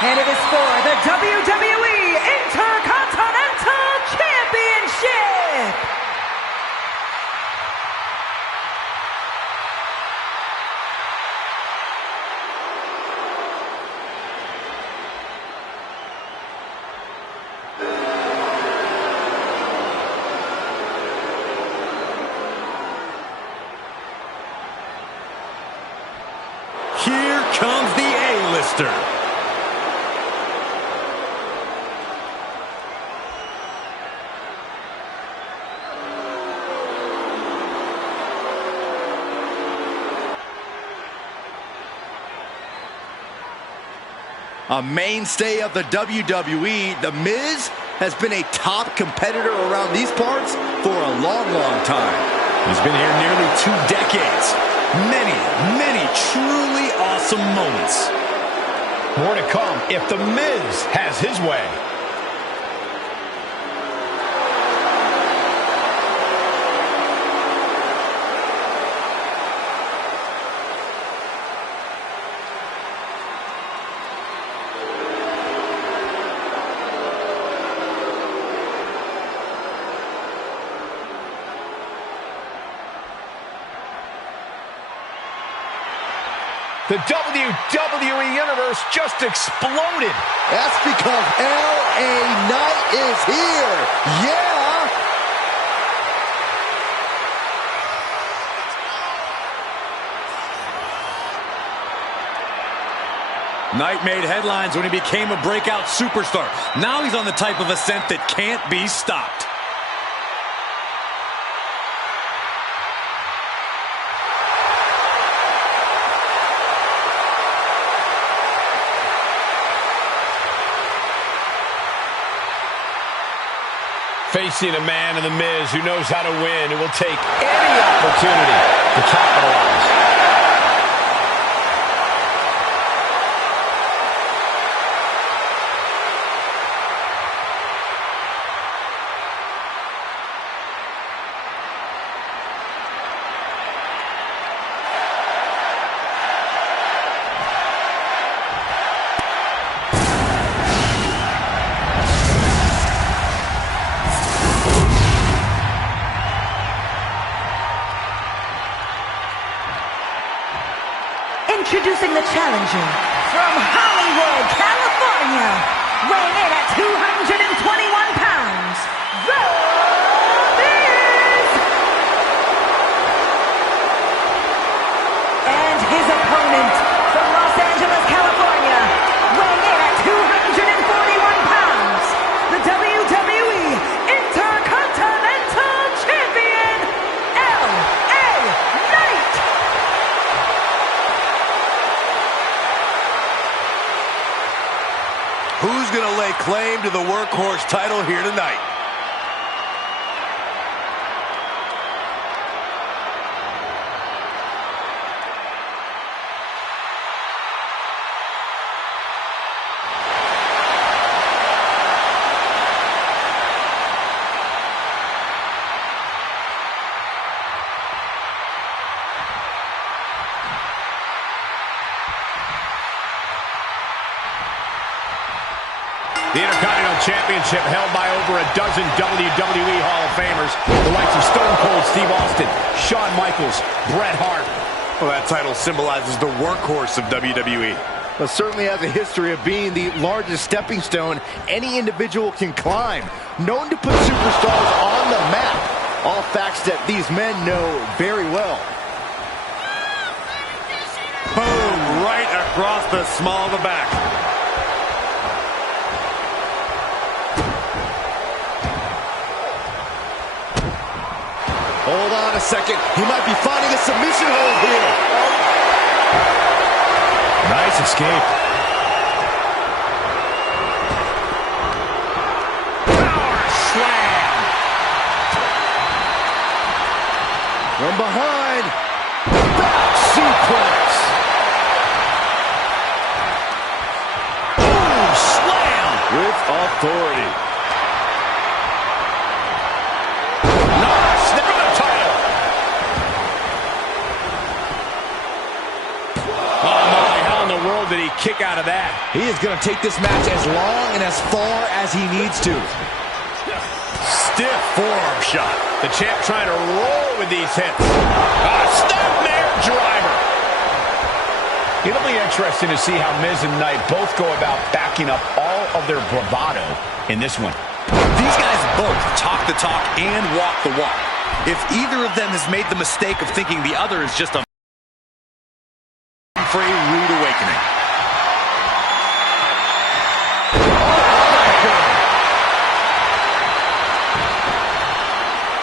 And it is for the WWE Intercontinental Championship. Here comes the A-lister. A mainstay of the WWE, The Miz has been a top competitor around these parts for a long, long time. He's been here nearly 2 decades. Many, many truly awesome moments. More to come if The Miz has his way. The WWE Universe just exploded. That's because LA Knight is here. Yeah. Knight made headlines when he became a breakout superstar. Now he's on the type of ascent that can't be stopped. Facing a man in The Miz who knows how to win and will take any opportunity to capitalize. Introducing the challenger from Hollywood, California, weighing in at 221 pounds, The Miz. claim to the workhorse title here tonight. The Intercontinental Championship held by over a dozen WWE Hall of Famers. The likes of Stone Cold Steve Austin, Shawn Michaels, Bret Hart. Well, that title symbolizes the workhorse of WWE. But certainly has a history of being the largest stepping stone any individual can climb. Known to put superstars on the map. All facts that these men know very well. Boom, right across the small of the back. Hold on a second. He might be finding a submission hold here. Nice escape. Power slam. From behind. Back suplex. Ooh, slam. With authority. Did he kick out of that? He is going to take this match as long and as far as he needs to. Stiff forearm shot. The champ trying to roll with these hits. Snapmare driver. It'll be interesting to see how Miz and Knight both go about backing up all of their bravado in this one. These guys both talk the talk and walk the walk. If either of them has made the mistake of thinking the other is just a for a rude awakening.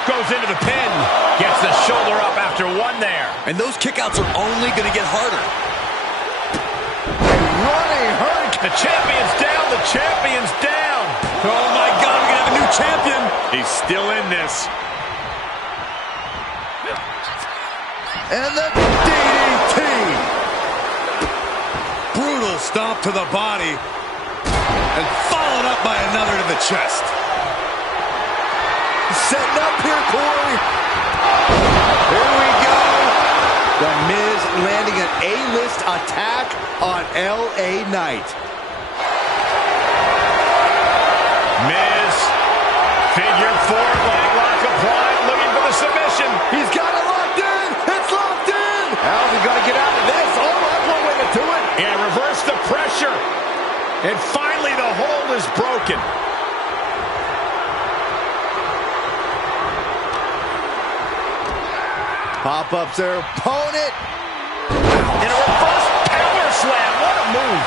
Goes into the pin. Gets the shoulder up after one there. And those kickouts are only going to get harder. Running hurt. The champion's down. The champion's down. Oh my God, we're going to have a new champion. He's still in this. And the DDT. Brutal stomp to the body. And followed up by another to the chest. Setting up here, Corey. Here we go. The Miz landing an A-list attack on LA Knight. Miz, figure four, leg lock applied, looking for the submission. He's got it locked in. It's locked in. How's he going to get out of this? Oh, that's one way to do it. And reverse the pressure. And finally the hold is broken. Pop-ups their opponent. And a reverse power slam. What a move.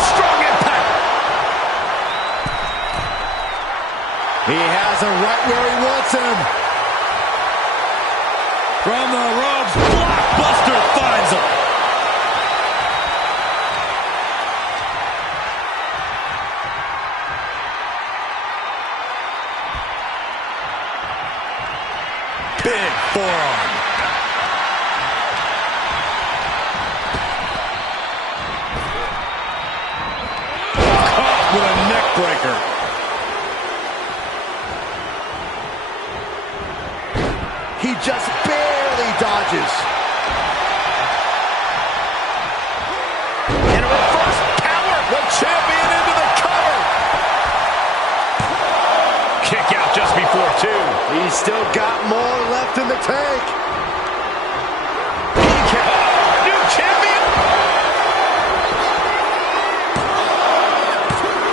Strong impact. He has him right where he wants him. From the ropes, Blockbuster finds him. Big forearm. Caught with a neck breaker. He just barely dodges. And a reverse power. The champion into the cover. Kick out just before two. He's still got more left in the tank. New champion.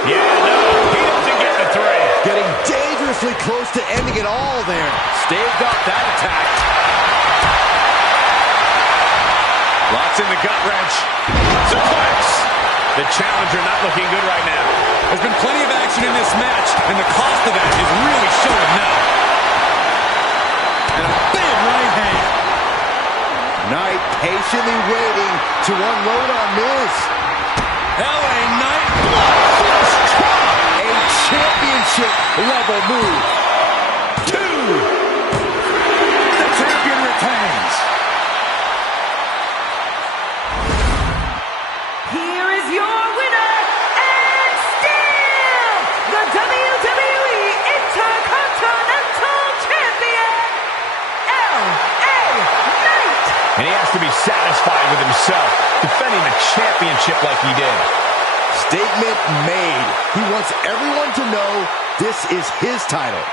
Yeah, no, he doesn't get the three. Getting dangerously close to ending it all there. Staved off that attack. Locks in the gut wrench. Suplex. The challenger not looking good right now. There's been plenty of action in this match, and the cost of that is really showing now. And a big right hand. Knight patiently waiting to unload on Miz. LA Knight, blood-flushed drop. A championship level move. 2. The champion retains. Here is your winner, and still the WWE Intercontinental Champion, LA Knight. And he has to be satisfied with himself, defending the championship like he did. Statement made. He wants everyone to know this is his title.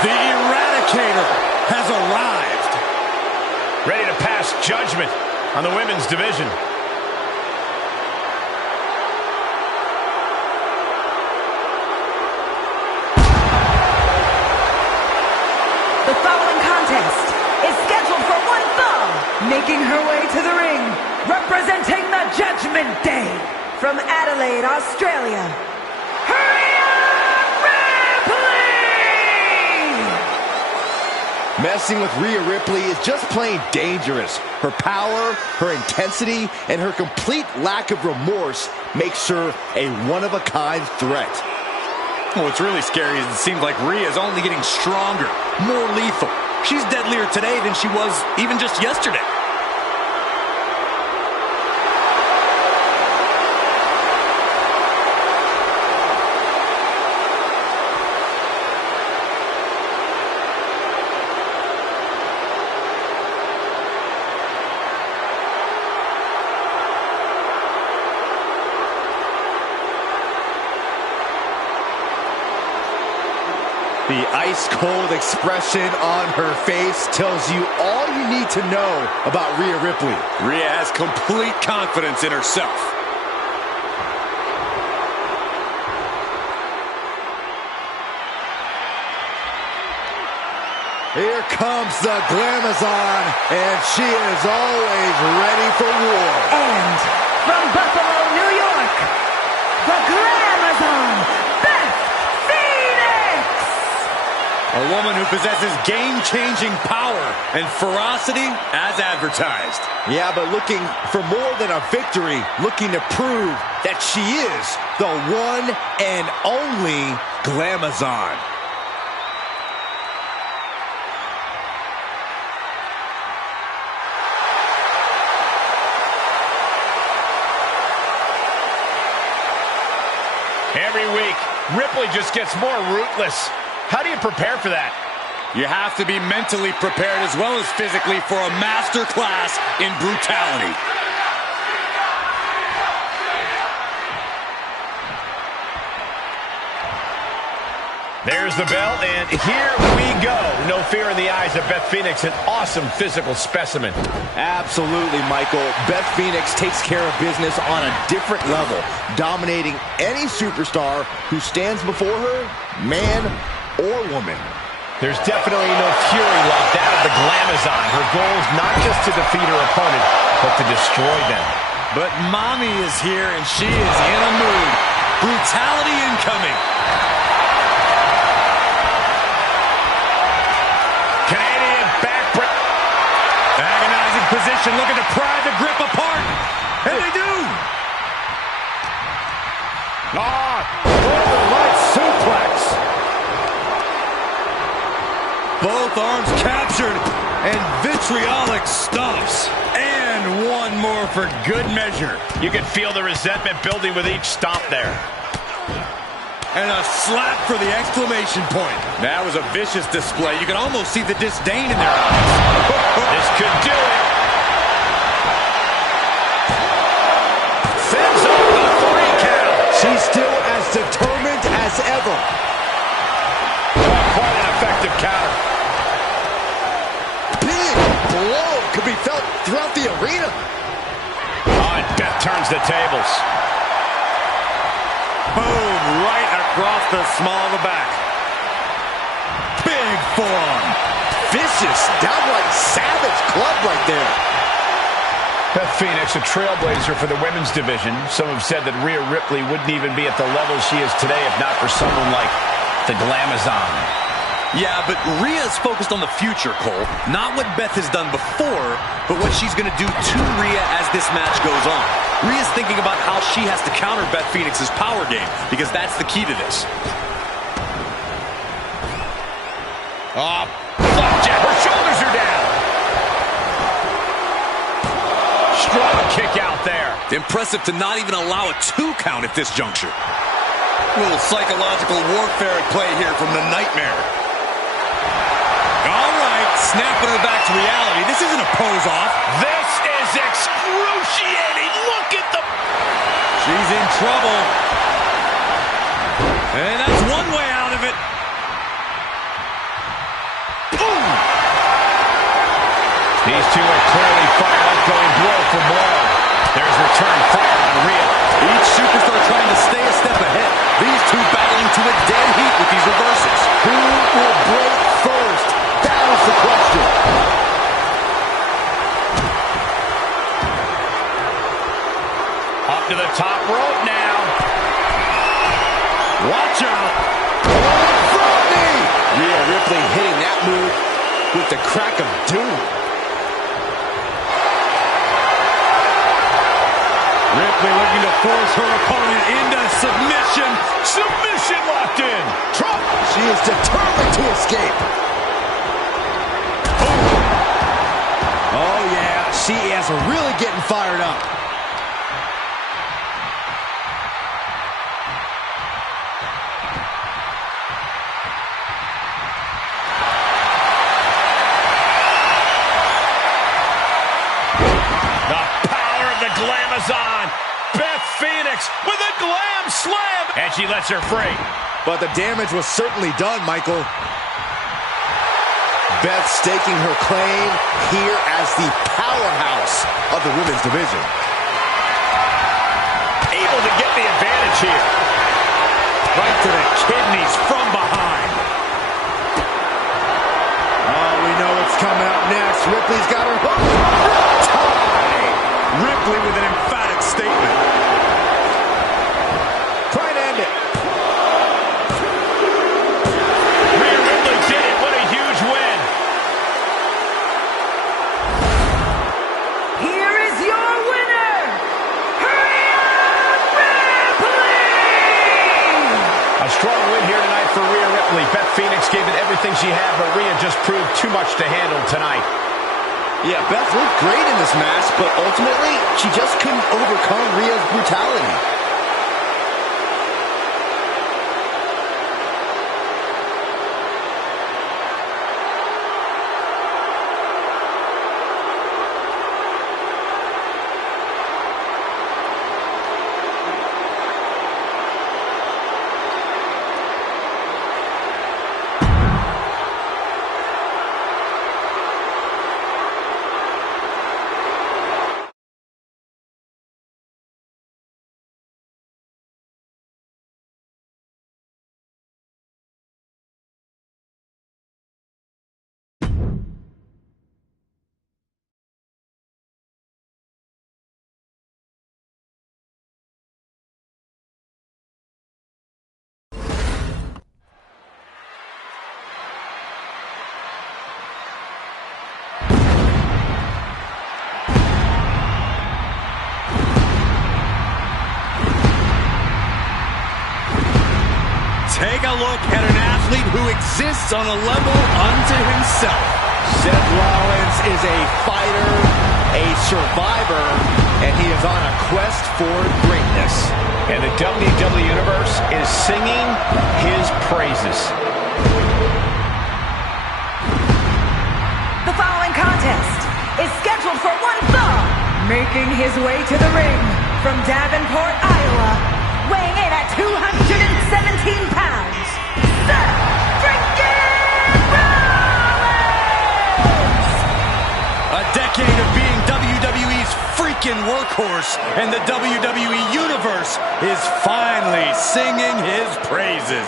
The Eradicator has arrived. Ready to pass judgment on the women's division. The following contest is scheduled for one fall, making her way to the ring, representing the Judgment Day from Adelaide, Australia. Messing with Rhea Ripley is just plain dangerous. Her power, her intensity, and her complete lack of remorse makes her a one-of-a-kind threat. Well, what's really scary is it seems like Rhea is only getting stronger, more lethal. She's deadlier today than she was even just yesterday. The ice-cold expression on her face tells you all you need to know about Rhea Ripley. Rhea has complete confidence in herself. Here comes the Glamazon, and she is always ready for war. And from Buffalo, New York, the Glamazon, Beth Phoenix! A woman who possesses game-changing power and ferocity as advertised. Yeah, but looking for more than a victory, looking to prove that she is the one and only Glamazon. Every week, Ripley just gets more ruthless. How do you prepare for that? You have to be mentally prepared as well as physically for a master class in brutality. There's the bell, and here we go. No fear in the eyes of Beth Phoenix, an awesome physical specimen. Absolutely, Michael. Beth Phoenix takes care of business on a different level, dominating any superstar who stands before her, man or woman. There's definitely no fury like that of the Glamazon. Her goal is not just to defeat her opponent, but to destroy them. But Mommy is here, and she is in a mood. Brutality incoming. Canadian backbreak. Agonizing position, looking to pry the grip apart. And they do. Right suplex. Both arms captured, and vitriolic stomps. And one more for good measure. You can feel the resentment building with each stomp there. And a slap for the exclamation point. That was a vicious display. You can almost see the disdain in their eyes. This could do it. Fends off the 3 count. She's still as determined as ever. Quite an effective counter. Big blow could be felt throughout the arena. Oh, and Beth turns the tables. Boom, right across the small of the back. Big forearm. Vicious, downright savage club right there. Beth Phoenix, a trailblazer for the women's division. Some have said that Rhea Ripley wouldn't even be at the level she is today if not for someone like the Glamazon. Yeah, but Rhea's focused on the future, Cole. Not what Beth has done before, but what she's going to do to Rhea as this match goes on. Rhea's thinking about how she has to counter Beth Phoenix's power game, because that's the key to this. Flapjack, her shoulders are down. Strong kick out there. Impressive to not even allow a 2 count at this juncture. A little psychological warfare at play here from the Nightmare. All right, snapping her back to reality. This isn't a pose-off. This is excruciating. Look at the... She's in trouble. And that's one way out of it. Boom! These two are clearly fired up, going blow for blow. There's return fire on Rhea. Each superstar trying to stay a step ahead. These two battling to a dead heat with these reverses. Who will break first? That is the question. Up to the top rope now. Watch out. Front knee. Rhea Ripley hitting that move with the crack of doom. Ripley looking to force her opponent into submission. Submission locked in. Trump. She is determined to escape. Oh, yeah. She is really getting fired up. The power of the Glamazon. Beth Phoenix with a Glam slam. And she lets her free. But the damage was certainly done, Michael. Beth staking her claim here as the powerhouse of the women's division. Able to get the advantage here. Right to the kidneys from behind. Oh, we know what's coming up next. Ripley's got her hook. Tie! Ripley with an emphatic statement. Trying to end it. Rhea Ripley did it. What a huge win. Here is your winner, Rhea Ripley! A strong win here tonight for Rhea Ripley. Beth Phoenix gave it everything she had, but Rhea just proved too much to handle tonight. Yeah, Beth looked great in this match, but ultimately, she just couldn't overcome Rhea's brutality. Take a look at an athlete who exists on a level unto himself. Seth Rollins is a fighter, a survivor, and he is on a quest for greatness. And the WWE Universe is singing his praises. The following contest is scheduled for one fall. Making his way to the ring from Davenport, Iowa, weighing in at 217 pounds, Seth freaking Rollins! A decade of being WWE's freaking workhorse, and the WWE Universe is finally singing his praises.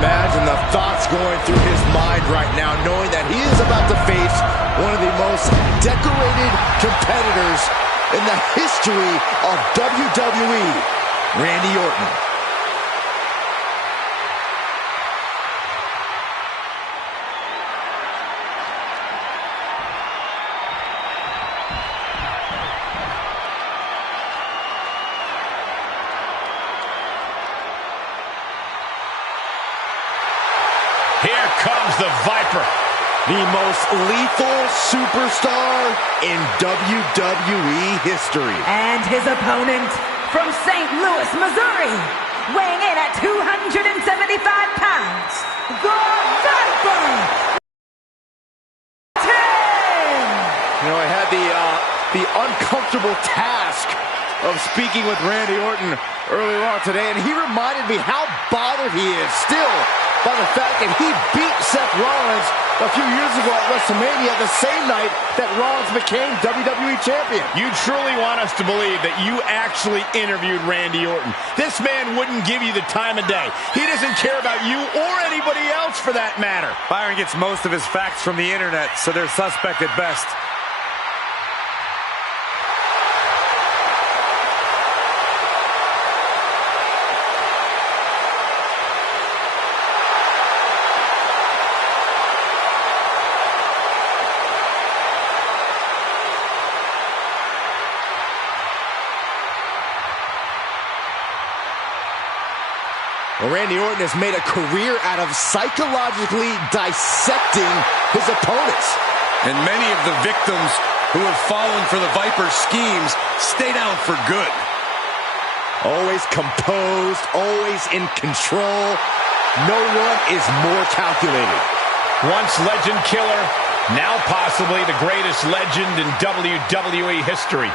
Imagine the thoughts going through his mind right now, knowing that he is about to face one of the most decorated competitors in the history of WWE, Randy Orton. Here comes the Viper. The most lethal superstar in WWE history. And his opponent from St. Louis, Missouri, weighing in at 275 pounds, the Viper! You know, I had the uncomfortable task of speaking with Randy Orton earlier on today, and he reminded me how bothered he is still by the fact that he beat Seth Rollins a few years ago at WrestleMania, the same night that Rollins became WWE Champion. You truly want us to believe that you actually interviewed Randy Orton. This man wouldn't give you the time of day. He doesn't care about you or anybody else for that matter. Byron gets most of his facts from the internet, so they're suspect at best. Well, Randy Orton has made a career out of psychologically dissecting his opponents. And many of the victims who have fallen for the Viper's schemes stayed out for good. Always composed, always in control. No one is more calculated. Once legend killer, Now possibly the greatest legend in WWE history.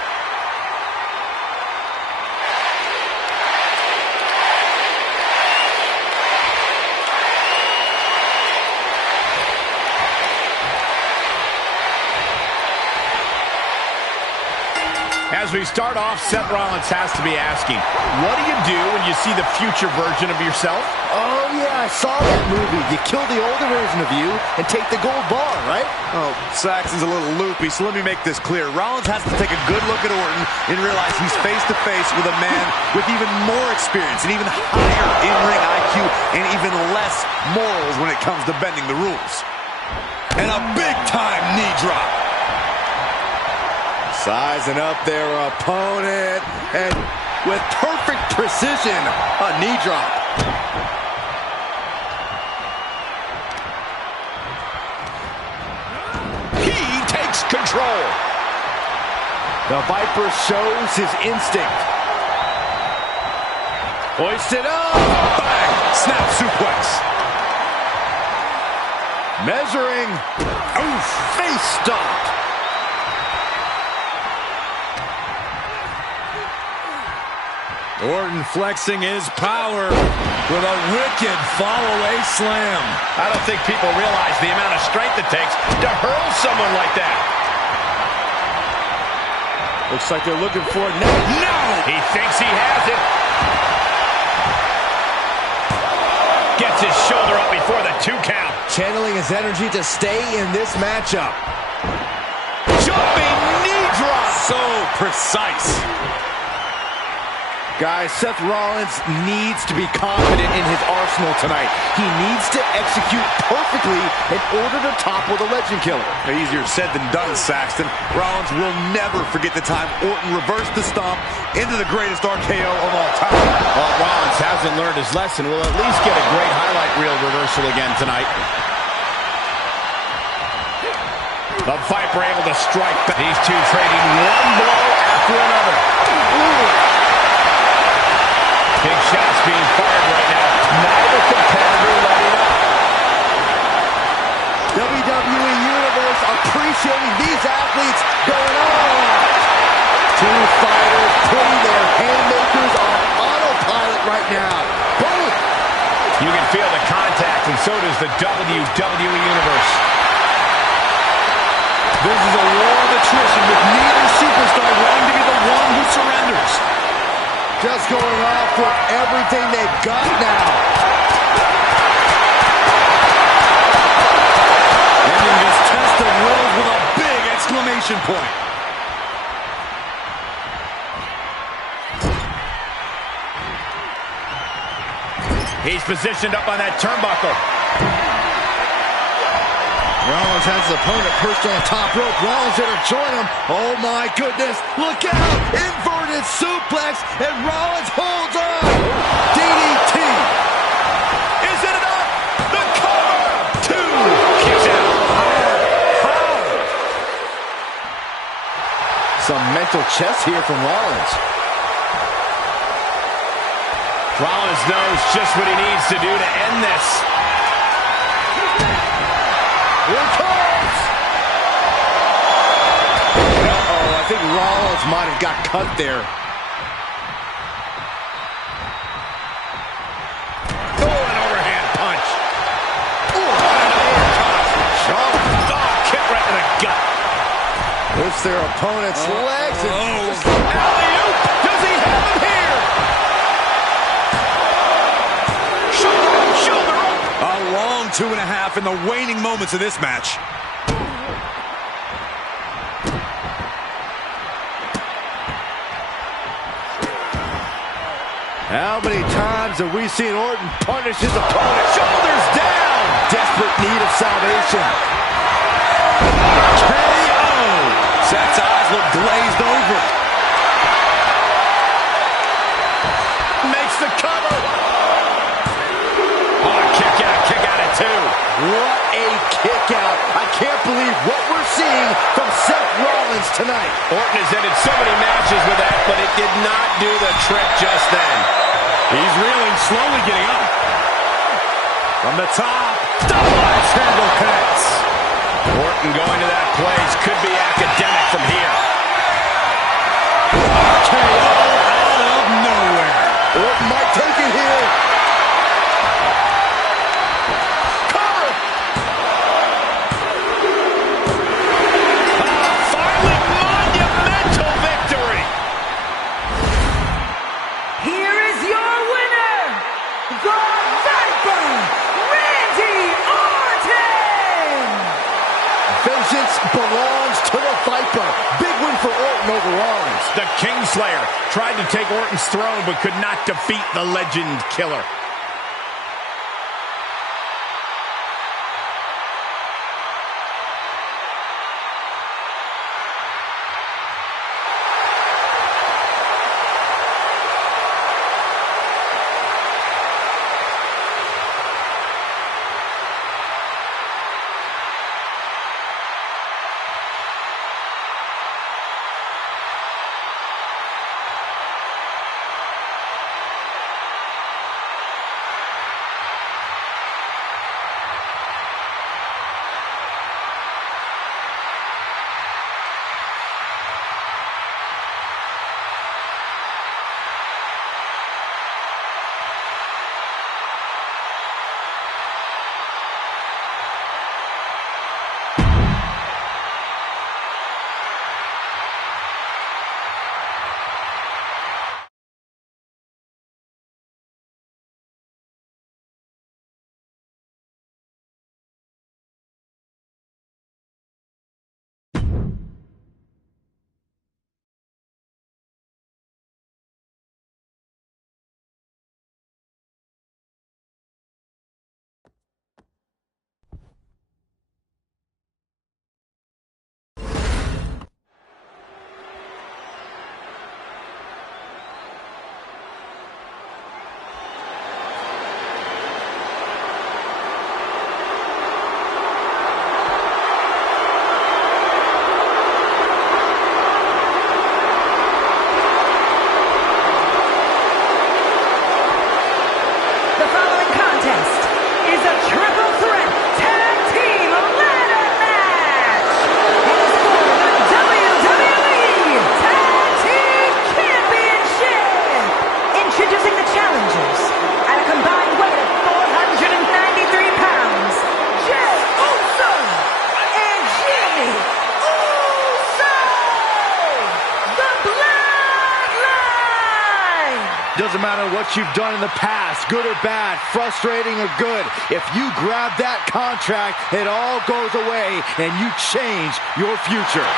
As we start off, Seth Rollins has to be asking, what do you do when you see the future version of yourself? Oh, yeah, I saw that movie. You kill the older version of you and take the gold bar, right? Oh, Saxton's a little loopy, so let me make this clear. Rollins has to take a good look at Orton and realize he's face-to-face with a man with even more experience and even higher in-ring IQ and even less morals when it comes to bending the rules. And a big-time knee drop. Sizing up their opponent, and with perfect precision, a knee drop. He takes control. The Viper shows his instinct. Hoisted up. Bang! Snap suplex. Measuring. Oof. Face stop. Orton flexing his power with a wicked fall-away slam. I don't think people realize the amount of strength it takes to hurl someone like that. Looks like they're looking for it now. No! He thinks he has it. Gets his shoulder up before the 2 count. Channeling his energy to stay in this matchup. Jumping knee drop. So precise. Guys, Seth Rollins needs to be confident in his arsenal tonight. He needs to execute perfectly in order to topple the Legend Killer. Easier said than done, Saxton. Rollins will never forget the time Orton reversed the stomp into the greatest RKO of all time. Well, Rollins hasn't learned his lesson. We'll at least get a great highlight reel reversal again tonight. The Viper able to strike back. These two trading one blow after another. Ooh. Big shots being fired right now. Neither competitor letting up. WWE Universe appreciating these athletes going on. Two fighters putting their haymakers on autopilot right now. Boom! You can feel the contact, and so does the WWE Universe. This is a war of attrition with neither superstar wanting to be the one who surrenders. Just going off for everything they've got now. Ending this test of wills with a big exclamation point. He's positioned up on that turnbuckle. Rollins has his opponent perched on the top rope. Rollins there to join him. Oh my goodness. Look out. Inverted suplex. And Rollins holds on. DDT. Is it enough? The cover. 2. Kicks out. Some mental chess here from Rollins. Rollins knows just what he needs to do to end this. Here it comes! Uh-oh, I think Rollins might have got cut there. Oh, an overhand punch. Ooh, another punch. Oh, kick right to the gut. Lifts their opponent's legs and Alley-oop. Does he have him here? Shoulder up. A long 2.5 in the waning moments of this match. How many times have we seen Orton punish his opponent? Shoulders down! Desperate need of salvation. KO! Seth's eyes look glazed over. Makes the cover. Oh, kick out at 2. What a kick out. I can't believe what we're seeing from Seth Rollins tonight. Orton has ended so many matches with that, but it did not do the trick just then. He's reeling, slowly getting up. From the top, double axe handle connects. Orton going to that place could be academic from here. KO out of nowhere. Orton might take it here. Cover! Finally, monumental victory! Here is your winner, the Viper, Randy Orton! Vengeance belongs to the Viper. Big win for Orton over Rollins. The Kingslayer tried to take Orton's throne but could not defeat the Legend Killer. Doesn't matter what you've done in the past, good or bad, frustrating or good. If you grab that contract, it all goes away and you change your future.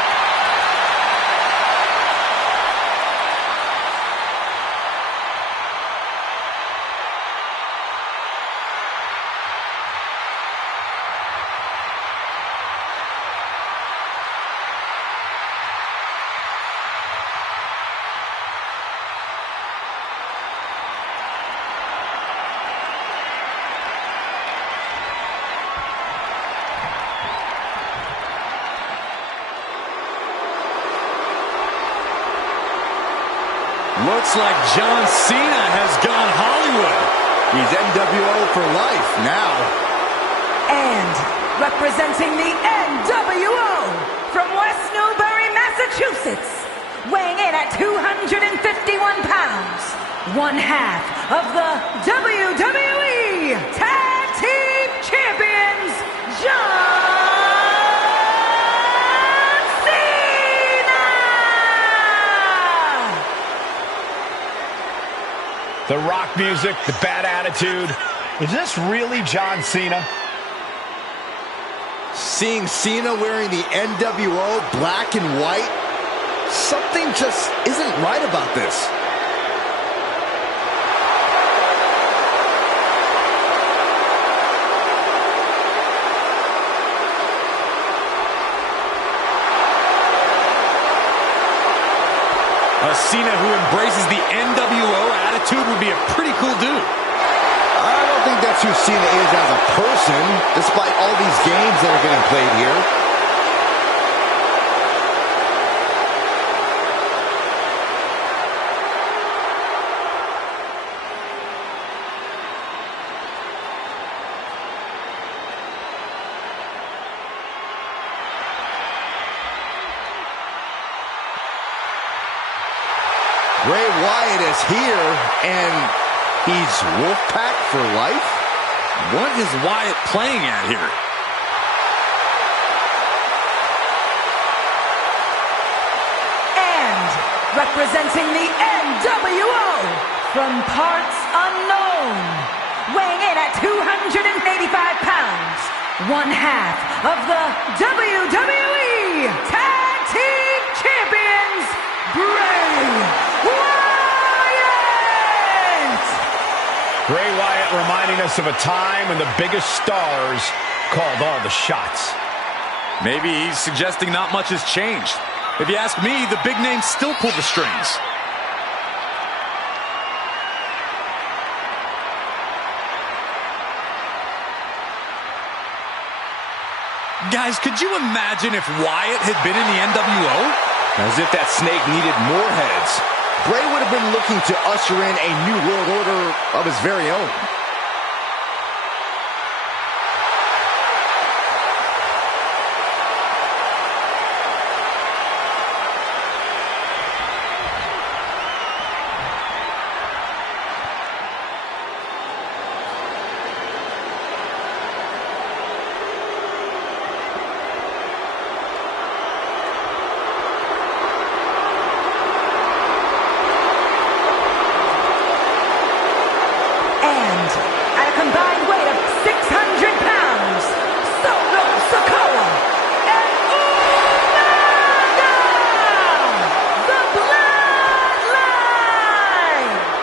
Looks like John Cena has gone Hollywood. He's NWO for life now. And representing the NWO from West Newbury, Massachusetts, weighing in at 251 pounds, one half of the WWE Tag Team Champions, John Cena! The rock music, the bad attitude. Is this really John Cena? Seeing Cena wearing the NWO black and white, something just isn't right about this. A Cena who embraces the NWO attitude would be a pretty cool dude. I don't think that's who Cena is as a person, despite all these games that are getting played here. Bray Wyatt is here, and he's Wolfpack for life? What is Wyatt playing at here? And representing the NWO from parts unknown, weighing in at 285 pounds, one half of the WWE Tag Team Champions, Bray Wyatt! Bray Wyatt reminding us of a time when the biggest stars called all the shots. Maybe he's suggesting not much has changed. If you ask me, the big names still pull the strings. Guys, could you imagine if Wyatt had been in the NWO? As if that snake needed more heads. Bray would have been looking to usher in a new world order of his very own.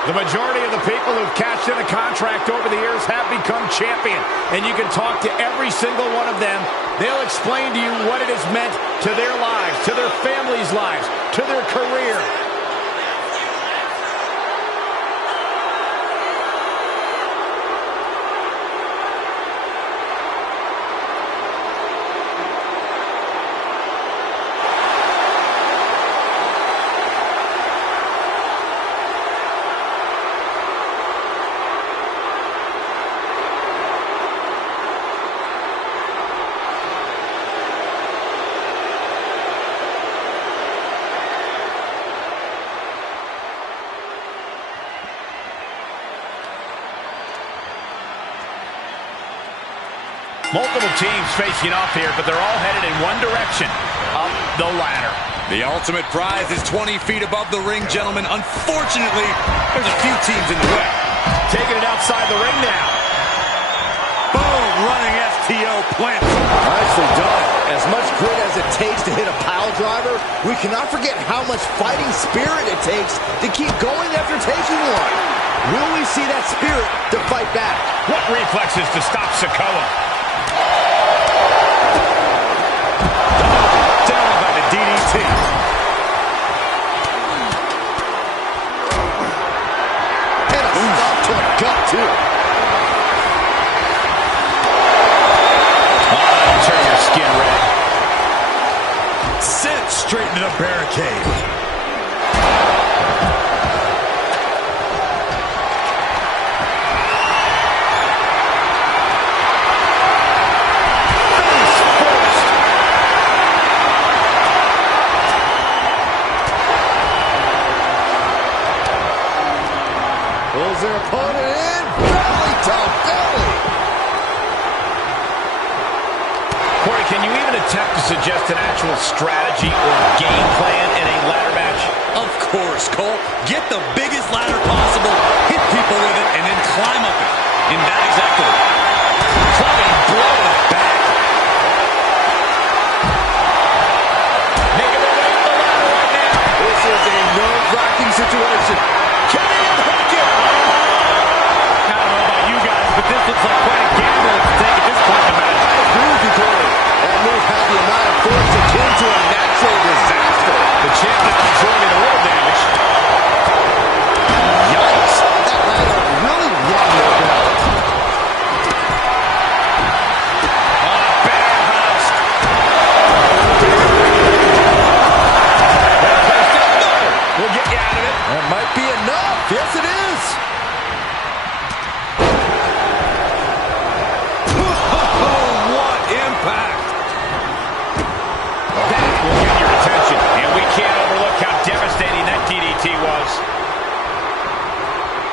The majority of the people who've cashed in a contract over the years have become champion. And you can talk to every single one of them. They'll explain to you what it has meant to their lives, to their families' lives, to their career. Multiple teams facing off here, but they're all headed in one direction, up the ladder. The ultimate prize is 20 feet above the ring, gentlemen. Unfortunately, there's a few teams in the way. Taking it outside the ring now. Boom, running STO plant. Nicely done. As much grit as it takes to hit a pile driver, we cannot forget how much fighting spirit it takes to keep going after taking one. Will we see that spirit to fight back? What reflexes to stop Sikoa? Down by the DDT. And a stop to the gut, too. Oh, that'll turn your skin red. Sent straight into the barricade. Pulls their opponent in. Belly to belly. Corey, can you even attempt to suggest an actual strategy or game plan in a ladder match? Of course, Cole. Get the biggest ladder possible, hit people with it, and then climb up it. In that exact order. Clubbing blow to the back. Making their way to the ladder right now. This is a nerve-wracking situation. Can he hook it? I don't know about you guys, but this looks like quite a gamble to take at this point in the match. I agree with you, Corey. That move had the amount of force akin to a natural disaster. The champ now absorbing a little damage. Yikes. That ladder really rung their bell. Bear house. We'll get you out of it. That might be enough. Yes, it is.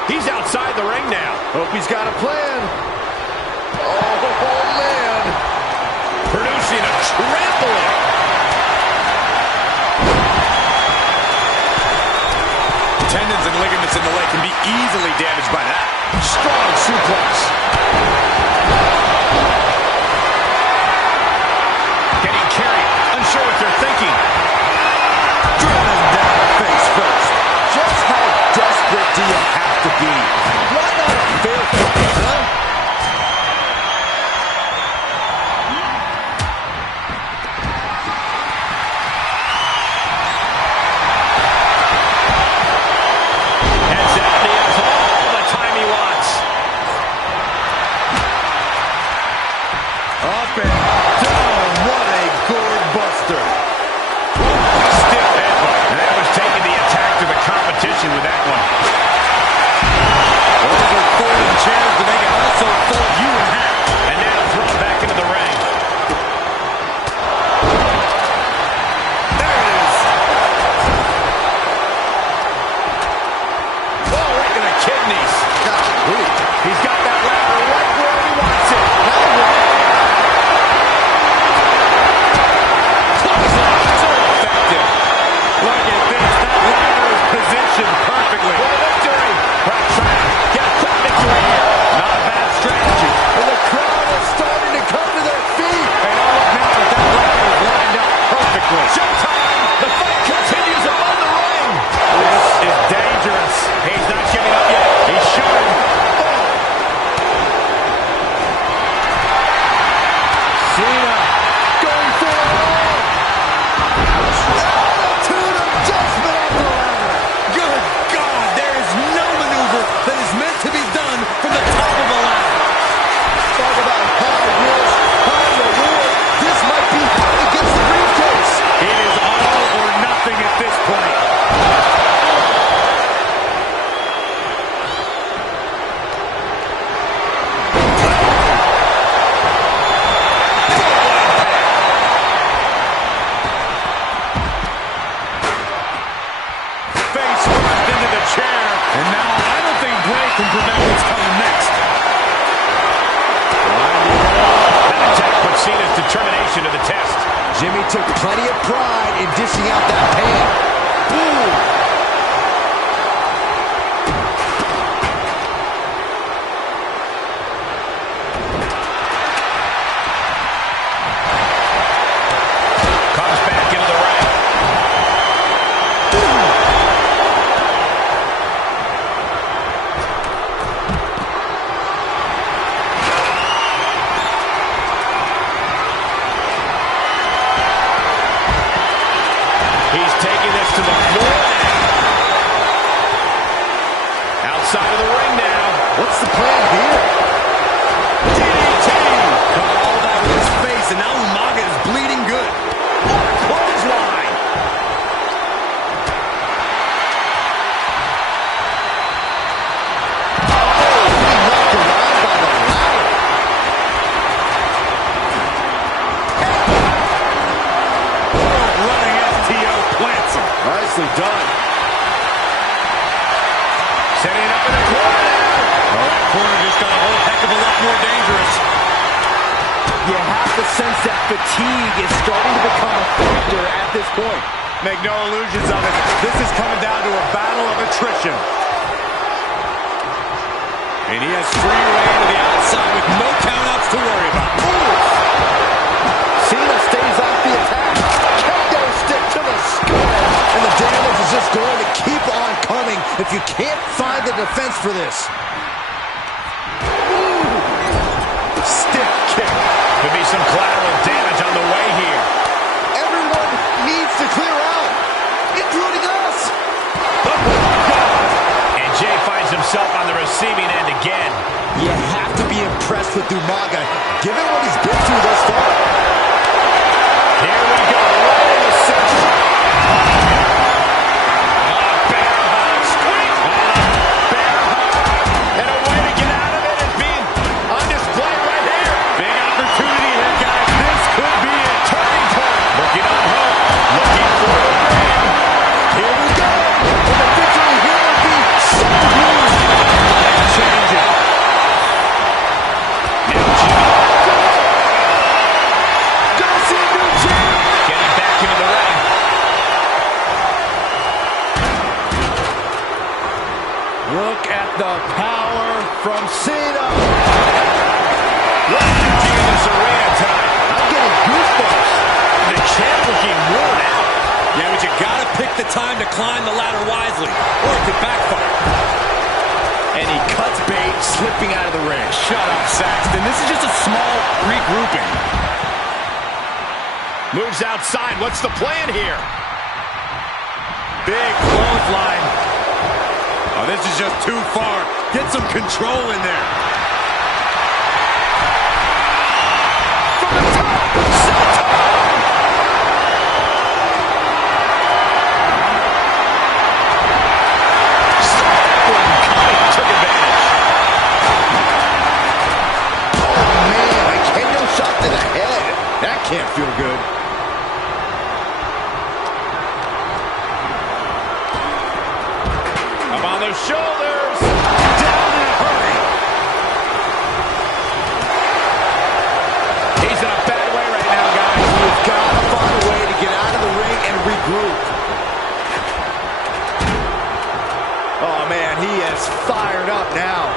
He's outside the ring now. Hope he's got a plan. Oh, man. Producing a trampling. Tendons and ligaments in the leg can be easily damaged by that. Strong suplex. Getting carried. Unsure what they're thinking. Driven down face first. Just how desperate do you have to be? Why not a fair fight, huh? Heads out. He has all the time he wants. Up and down. What a gourd buster. Stiff headbutt. And that was taking the attack to the competition with that one. Those are folding chairs, but they can also fold you in half. And now thrown back into the ring. There it is. Oh, right to the kidneys. Golly. He's got that ladder right where he wants it. Clothesline. So effective. Look at this. That ladder is positioned perfectly. For victory. Perhaps trying to get a quick victory here. Not a bad strategy. And the crowd is starting to come to their feet. And oh, look now that that ladder is lined up perfectly. Showtime. The fight continues above the ring. This is dangerous. He's not giving up yet. He should. Cena going for it all. Attitude adjustment on the ladder. Good God, there is no maneuver that is meant to be done from the top of a ladder. Talk about high risk, high reward. This might be how he gets the briefcase. It is all or nothing at this point. Face first into the chair. And now I don't think Bray can prevent what's coming next. That attack put Cena's determination to the test. Jimmy took plenty of pride in dishing out that pain. Boom. Comes back into the ring. He's taking this to the floor now. Outside of the ring now. What's the plan here? DDT. Caught all that with his face, and now Umaga is bleeding good. What a clothesline. He knocked around by the ladder. Running FTO plants him. Nicely done. Setting it up in the corner now. Well, that corner just got a whole heck of a lot more dangerous. You have to sense that fatigue is starting to become a factor at this point. Make no illusions of it. This is coming down to a battle of attrition. And he has free reign to the outside with no countouts to worry about. Cena stays off the attack. Kendo stick to the skull. And the damage is just going to keep on coming if you can't find the defense for this. Stiff kick. Could be some collateral damage on the way here. Everyone needs to clear out, including us. And Jay finds himself on the receiving end again. You have to be impressed with Umaga, given what he's been through thus far. Here we go. Right in the center. Bear hug. Squeeze. Bear hug. And a way to get out of it is being on display right here. Big opportunity here, guys. This could be it. Turning point. Looking on hope. Looking for the win. Here we go. And the victory here will be so huge. Look at the power from Cena. What empty in this arena tonight. I'm getting goosebumps. The champ looking worn out. Yeah, but you gotta pick the time to climb the ladder wisely, or it could backfire. And he cuts bait, slipping out of the ring. Shut up, Saxton. This is just a small regrouping. Moves outside. What's the plan here? Big clothesline. Oh, this is just too far. Get some control in there. From the top. Senton. Took advantage. Oh, man, a kendo shot to the head. That can't feel good. Up on those shoulders. Down in a hurry. He's in a bad way right now, guys. You've got to find a way to get out of the ring and regroup. Oh, man, he is fired up now.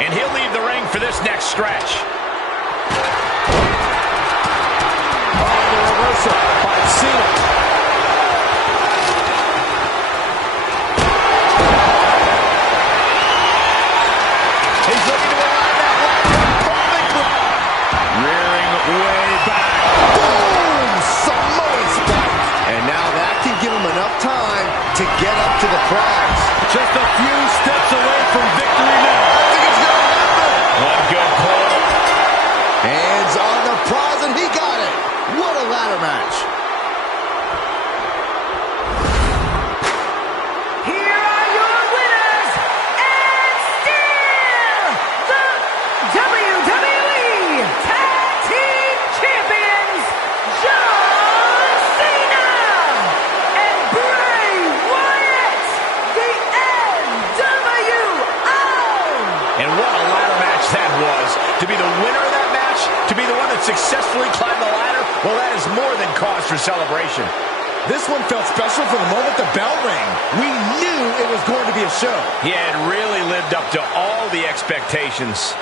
And he'll leave the ring for this next stretch. Oh, the reversal by Cena. He's looking to align that leg perfectly. Rearing way back. Boom! Samoan spike. And now that can give him enough time to get up to the prize. Just a few steps away from victory now. I think it's going to happen. One good pull. Hands on the prize, and he got it. What a ladder match. Here are your winners, and still the WWE Tag Team Champions, John Cena and Bray Wyatt, the NWO. And what a ladder match that was. To be the winner of that match, to be the one that successfully climbed the ladder, well, that is more than cause for celebration. This one felt special from the moment the bell rang. We knew it was going to be a show. He had really lived up to all the expectations.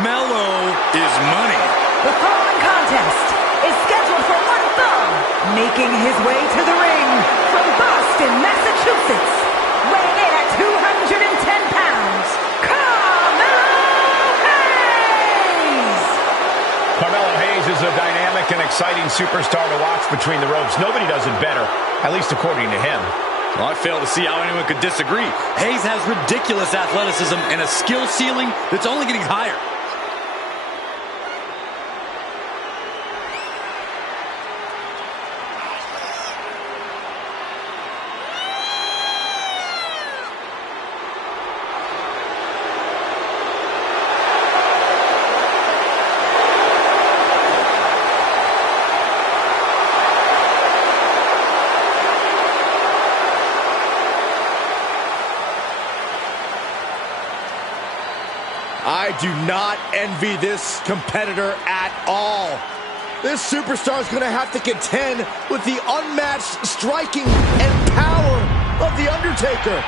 Mellow is money. The following contest is scheduled for one fall, making his way to the ring from Boston, Massachusetts, weighing in at 210 pounds, Carmelo Hayes! Carmelo Hayes is a dynamic and exciting superstar to watch between the ropes. Nobody does it better, at least according to him. Well, I fail to see how anyone could disagree. Hayes has ridiculous athleticism and a skill ceiling that's only getting higher. I do not envy this competitor at all. This superstar is going to have to contend with the unmatched striking and power of The Undertaker.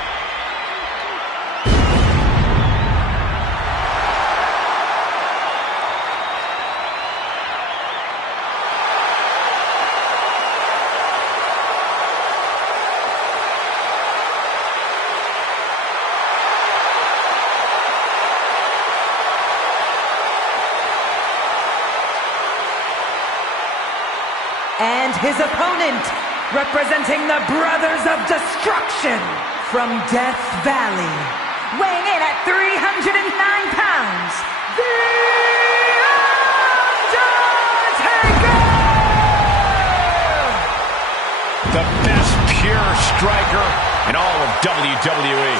And his opponent, representing the Brothers of Destruction from Death Valley, weighing in at 309 pounds, The Undertaker! The best pure striker in all of WWE.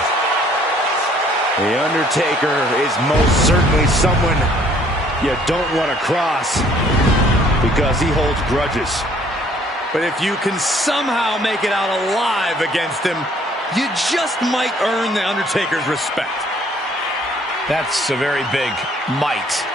The Undertaker is most certainly someone you don't want to cross, because he holds grudges. But if you can somehow make it out alive against him, you just might earn The Undertaker's respect. That's a very big might.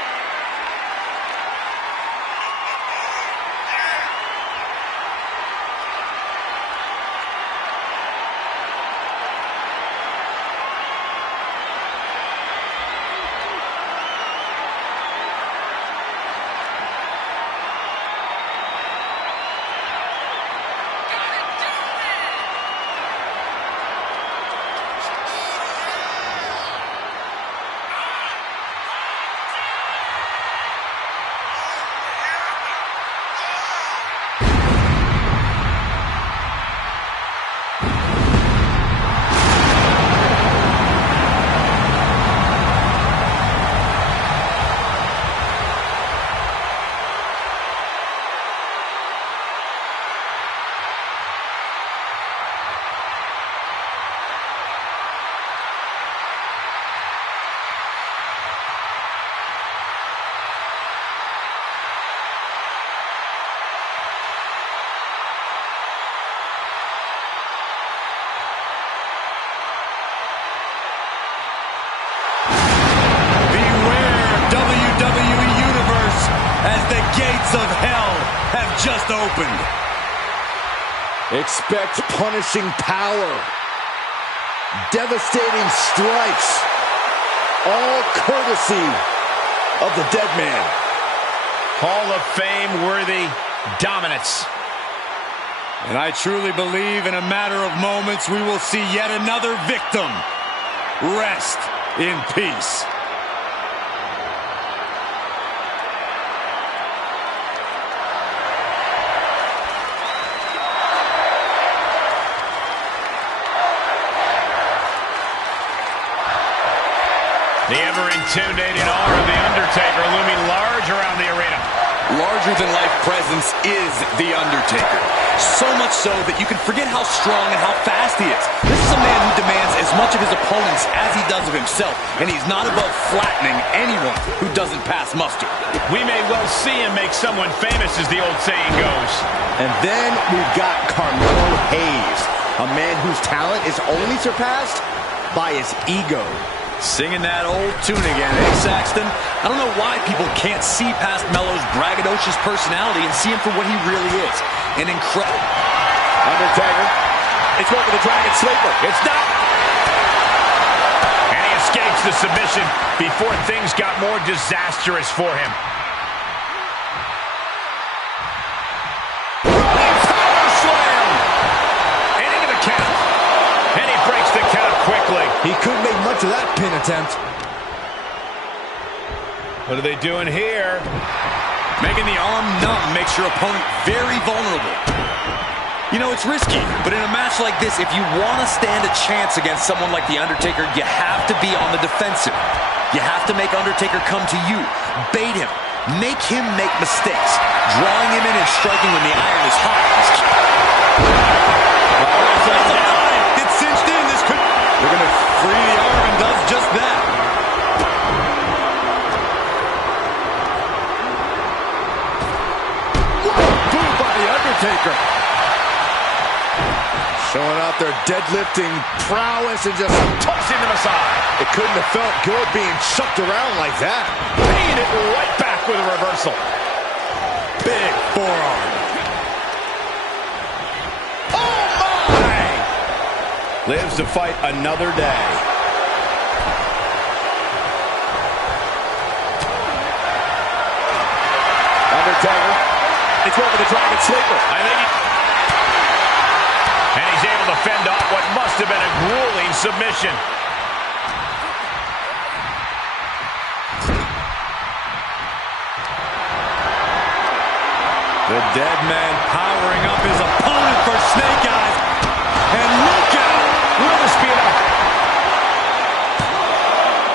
As the gates of hell have just opened. Expect punishing power, devastating strikes, all courtesy of the dead man. Hall of Fame worthy dominance. And I truly believe in a matter of moments we will see yet another victim rest in peace. The ever-intimidating aura of The Undertaker looming large around the arena. Larger-than-life presence is The Undertaker. So much so that you can forget how strong and how fast he is. This is a man who demands as much of his opponents as he does of himself, and he's not above flattening anyone who doesn't pass muster. We may well see him make someone famous, as the old saying goes. And then we've got Carmelo Hayes, a man whose talent is only surpassed by his ego. Singing that old tune again, eh, Saxton? I don't know why people can't see past Melo's braggadocious personality and see him for what he really is. An incredible... Undertaker, it's working the Dragon Sleeper. It's not. And he escapes the submission before things got more disastrous for him. Power slam! And into the count. And he breaks the count quickly. He couldn't make much of that pin attempt. What are they doing here? Making the arm numb makes your opponent very vulnerable. You know, it's risky, but in a match like this, if you want to stand a chance against someone like The Undertaker, you have to be on the defensive. You have to make Undertaker come to you, bait him, make him make mistakes, drawing him in and striking when the iron is hot. It's cinched in. This could... They're going to free the arm and does just that. Boom by The Undertaker. Showing off their deadlifting prowess and just tossing them aside. It couldn't have felt good being chucked around like that. Paying it right back with a reversal. Big forearm. Oh, my! Lives to fight another day. Undertaker. It's going for the Dragon Sleeper. I think and he's able to fend off what must have been a grueling submission. The dead man powering up his opponent for snake eyes. And look out! Will this be enough?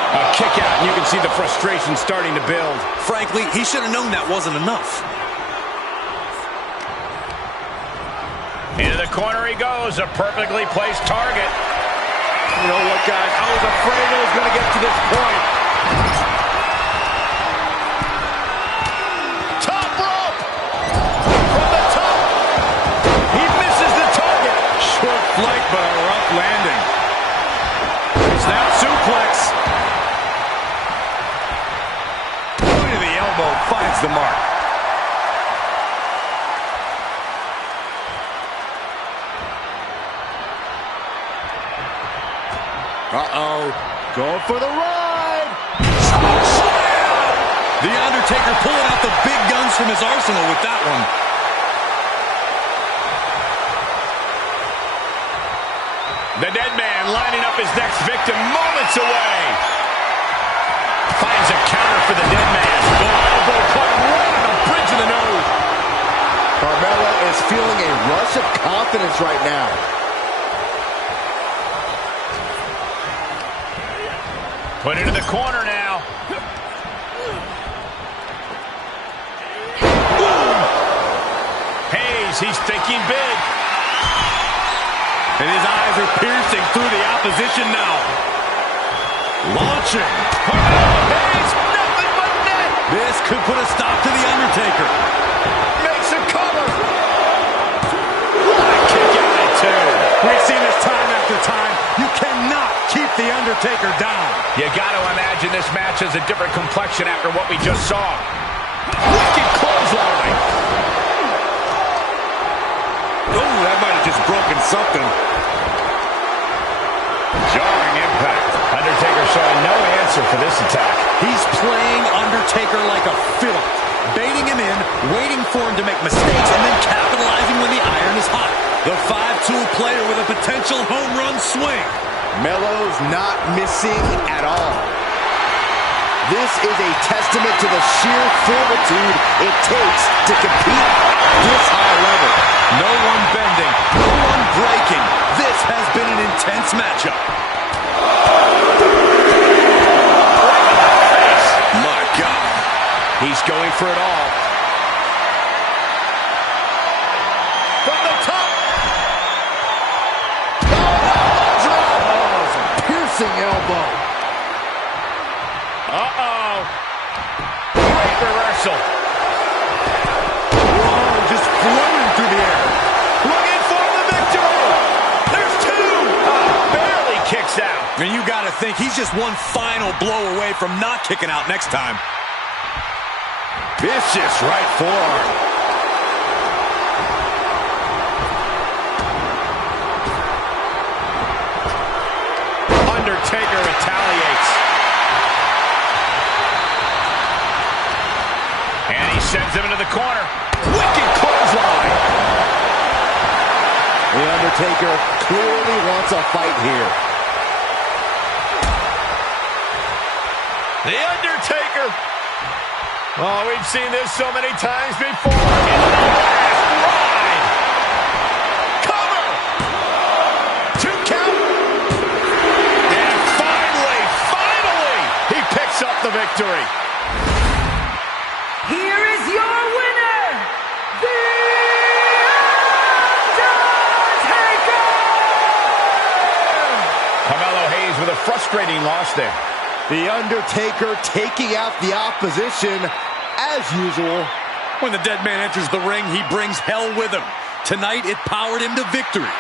A kick out, and you can see the frustration starting to build. Frankly, he should have known that wasn't enough. Into the corner he goes, a perfectly placed target. You know what, guys? I was afraid it was going to get to this point. Top rope! From the top! He misses the target. Short flight, but a rough landing. Snap suplex. Point of the elbow finds the mark. Uh-oh. Going for the ride. The Undertaker pulling out the big guns from his arsenal with that one. The dead man lining up his next victim moments away. Finds a counter for the dead man. The elbow cut right on the bridge of the nose. Carmelo is feeling a rush of confidence right now. Put into the corner now. Hayes, he's thinking big. And his eyes are piercing through the opposition now. Launching. Hayes, nothing but net. This could put a stop to the Undertaker. Makes a cover. What a kick out at two. We've seen this time after time. You cannot keep the Undertaker down. You got to imagine this match has a different complexion after what we just saw. Wicked clothesline. Oh, that might have just broken something. Jarring impact. Undertaker showing no answer for this attack. He's playing Undertaker like a fiddle, baiting him in, waiting for him to make mistakes, and then capitalizing when the iron is hot. The 5-tool player with a potential home run swing. Melo's not missing at all. This is a testament to the sheer fortitude it takes to compete at this high level. No one bending, no one breaking. This has been an intense matchup. My God. He's going for it all. From the top. Piercing elbow. Uh-oh. Great reversal. Whoa, just floating through the air. Looking for the victory. There's two. Barely kicks out. And you got to think he's just one final blow away from not kicking out next time. Vicious right forearm. Undertaker retaliates. And he sends him into the corner. Wicked clothesline. The Undertaker clearly wants a fight here. The Undertaker. Oh, we've seen this so many times before. Into the last ride. Cover. 2 count. And finally, he picks up the victory. Here is your winner, The Undertaker! Carmelo Hayes with a frustrating loss there. The Undertaker taking out the opposition as usual. When the dead man enters the ring, he brings hell with him. Tonight, it powered him to victory.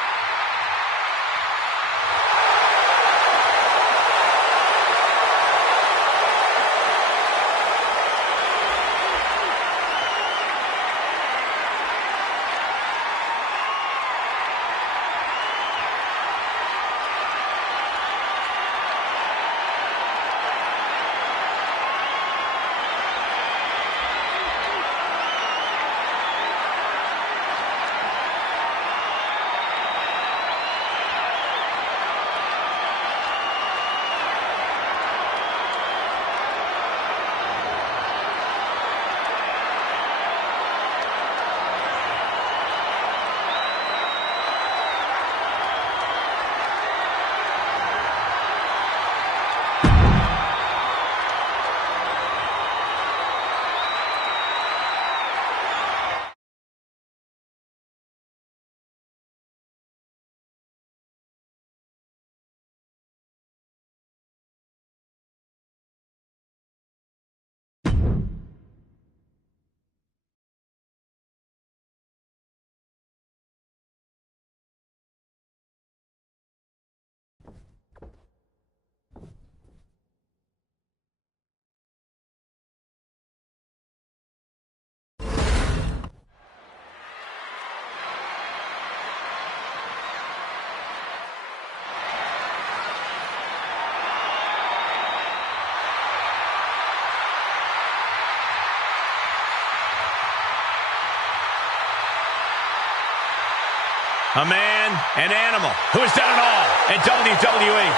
A man, an animal, who has done it all in WWE.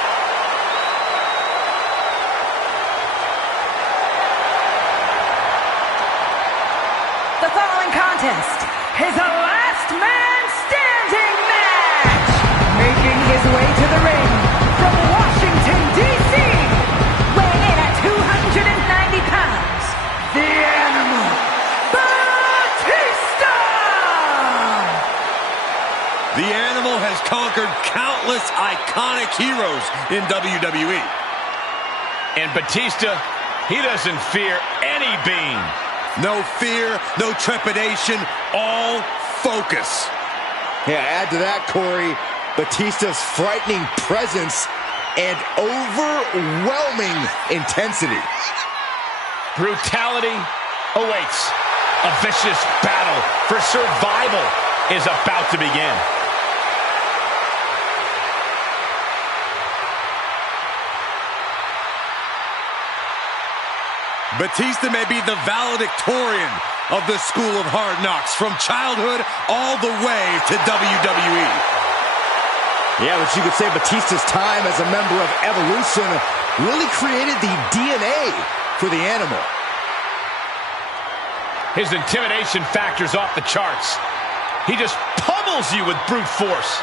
The following contest is a last man standing match. Making his way to the ring from Washington, D.C., weighing in at 290 pounds, the Animal, Batista! The Animal has conquered countless iconic heroes in WWE. And Batista, he doesn't fear any being. No fear, no trepidation, all focus. Yeah, add to that, Corey, Batista's frightening presence and overwhelming intensity. Brutality awaits. A vicious battle for survival is about to begin. Batista may be the valedictorian of the School of Hard Knocks, from childhood all the way to WWE. Yeah, but you could say Batista's time as a member of Evolution really created the DNA for the Animal. His intimidation factor's off the charts. He just pummels you with brute force.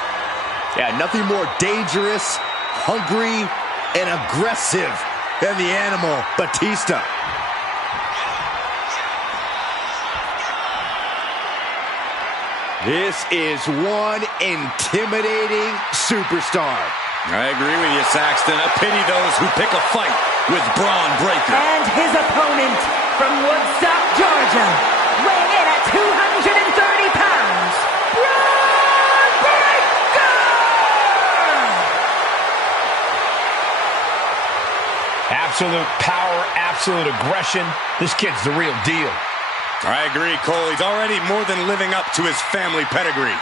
Yeah, nothing more dangerous, hungry, and aggressive than the Animal, Batista. This is one intimidating superstar. I agree with you, Saxton. I pity those who pick a fight with Braun Breaker. And his opponent from Woodstock, Georgia, weighing in at 230 pounds, Braun Breaker! Absolute power, absolute aggression. This kid's the real deal. I agree, Cole. He's already more than living up to his family pedigree.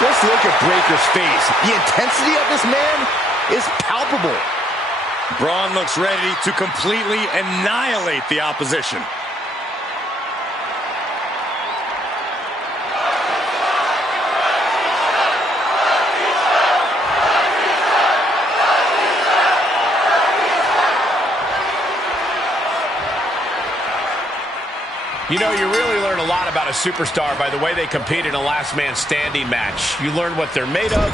Just look at Breaker's face. The intensity of this man is palpable. Braun looks ready to completely annihilate the opposition. You know, you really learn a lot about a superstar by the way they compete in a last man standing match. You learn what they're made of,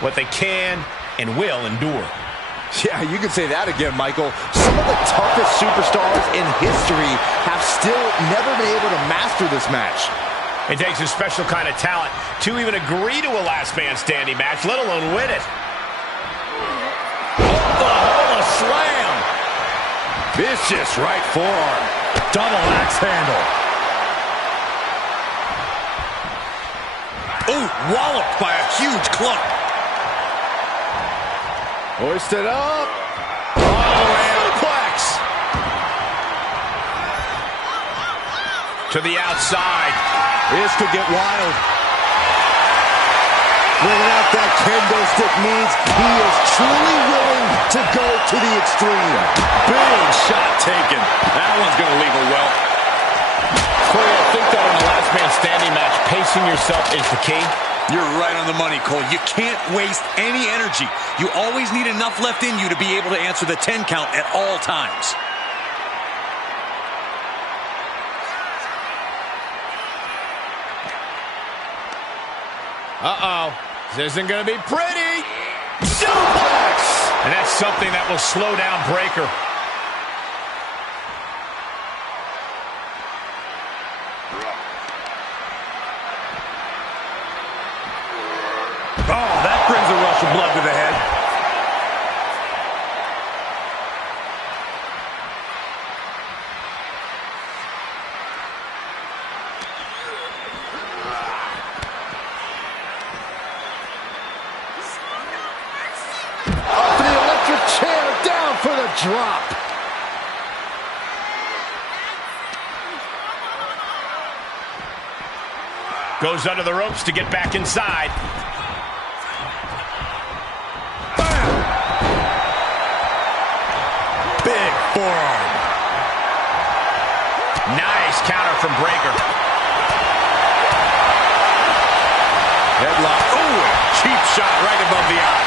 what they can and will endure. Yeah, you can say that again, Michael. Some of the toughest superstars in history have still never been able to master this match. It takes a special kind of talent to even agree to a last man standing match, let alone win it. Oh, a slam! Vicious right forearm. Double axe handle. Oh, walloped by a huge club. Hoisted up. Oh, suplex. To the outside. This could get wild. Bringing out that kendo stick means he is truly willing to go to the extreme. Big shot taken. That one's going to leave a well. Corey, I think that in a last man standing match, pacing yourself is the key. You're right on the money, Cole. You can't waste any energy. You always need enough left in you to be able to answer the 10 count at all times. Uh-oh. This isn't going to be pretty. Suplex! And that's something that will slow down Breaker. Oh, that brings a rush of blood to the head. drop. Goes under the ropes to get back inside. Bam! Big forearm. Nice counter from Breakker. Headlock. Ooh, cheap shot right above the eye.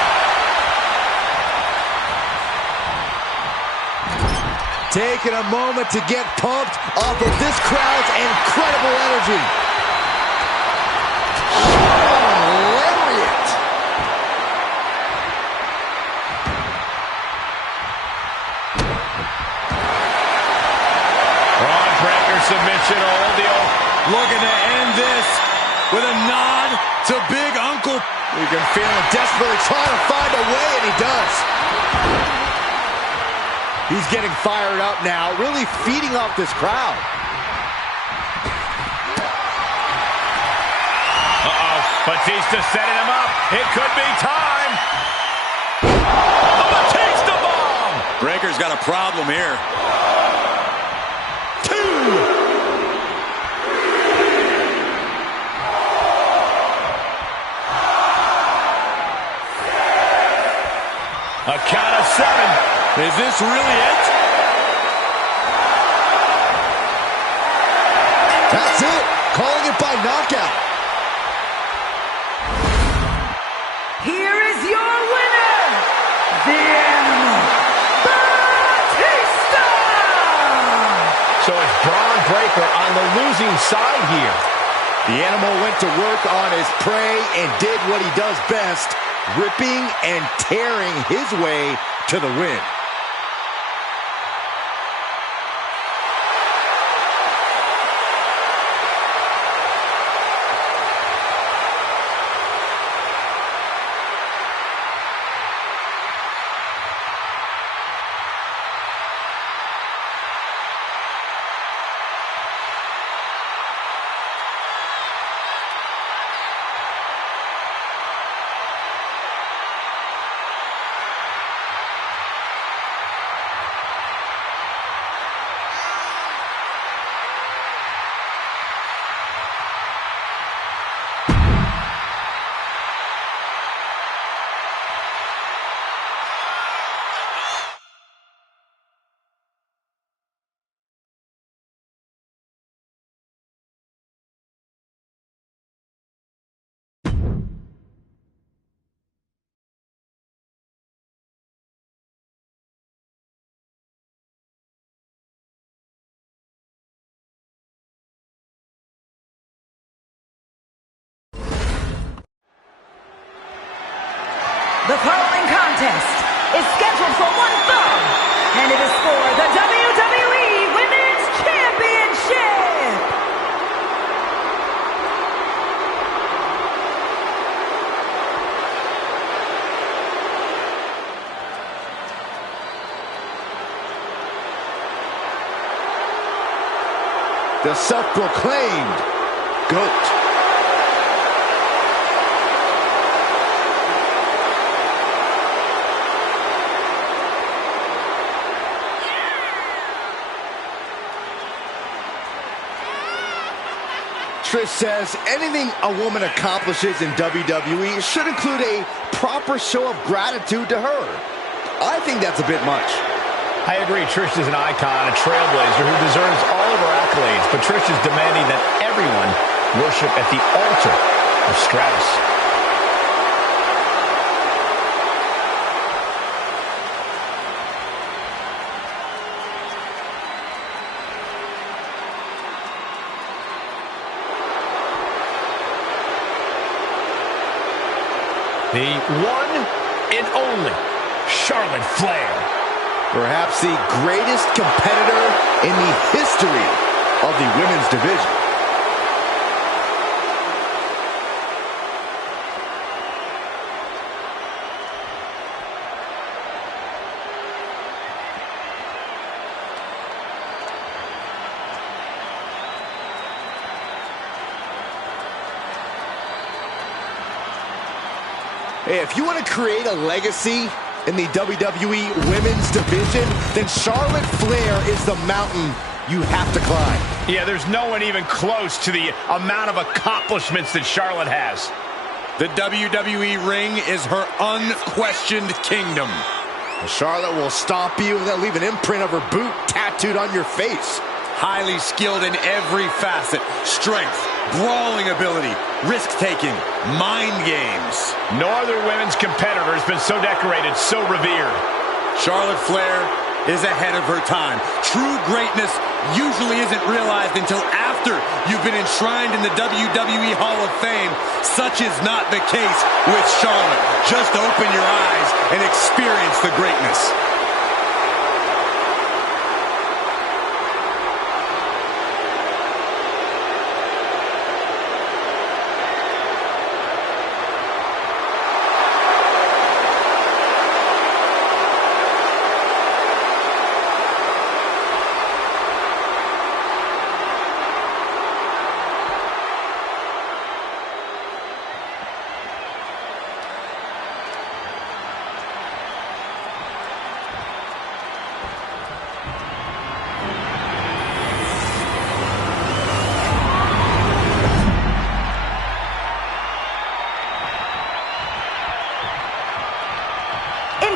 Taking a moment to get pumped off of this crowd's incredible energy. Lariat. Braun Breakker submission. Looking to end this with a nod to Big Uncle. You can feel him desperately trying to find a way, and he does. He's getting fired up now, really feeding off this crowd. Batista setting him up. It could be time. A Batista bomb. Breakker's got a problem here. 2. A count of 7. Is this really it? That's it. Calling it by knockout. Here is your winner, the Animal, Batista! So it's Braun Breakker on the losing side here. The Animal went to work on his prey and did what he does best, ripping and tearing his way to the win. The following contest is scheduled for one fall, and it is for the WWE Women's Championship. The self-proclaimed GOAT. Trish says anything a woman accomplishes in WWE should include a proper show of gratitude to her. I think that's a bit much. I agree. Trish is an icon, a trailblazer who deserves all of her accolades, but Trish is demanding that everyone worship at the altar of Stratus. The one and only Charlotte Flair. Perhaps the greatest competitor in the history of the women's division. Hey, if you want to create a legacy in the WWE Women's Division, then Charlotte Flair is the mountain you have to climb. Yeah, there's no one even close to the amount of accomplishments that Charlotte has. The WWE ring is her unquestioned kingdom. Charlotte will stomp you and then leave an imprint of her boot tattooed on your face. Highly skilled in every facet. Strength, brawling ability, risk-taking, mind games. No other women's competitor has been so decorated, so revered. Charlotte Flair is ahead of her time. True greatness usually isn't realized until after you've been enshrined in the WWE Hall of Fame. Such is not the case with Charlotte. Just open your eyes and experience the greatness.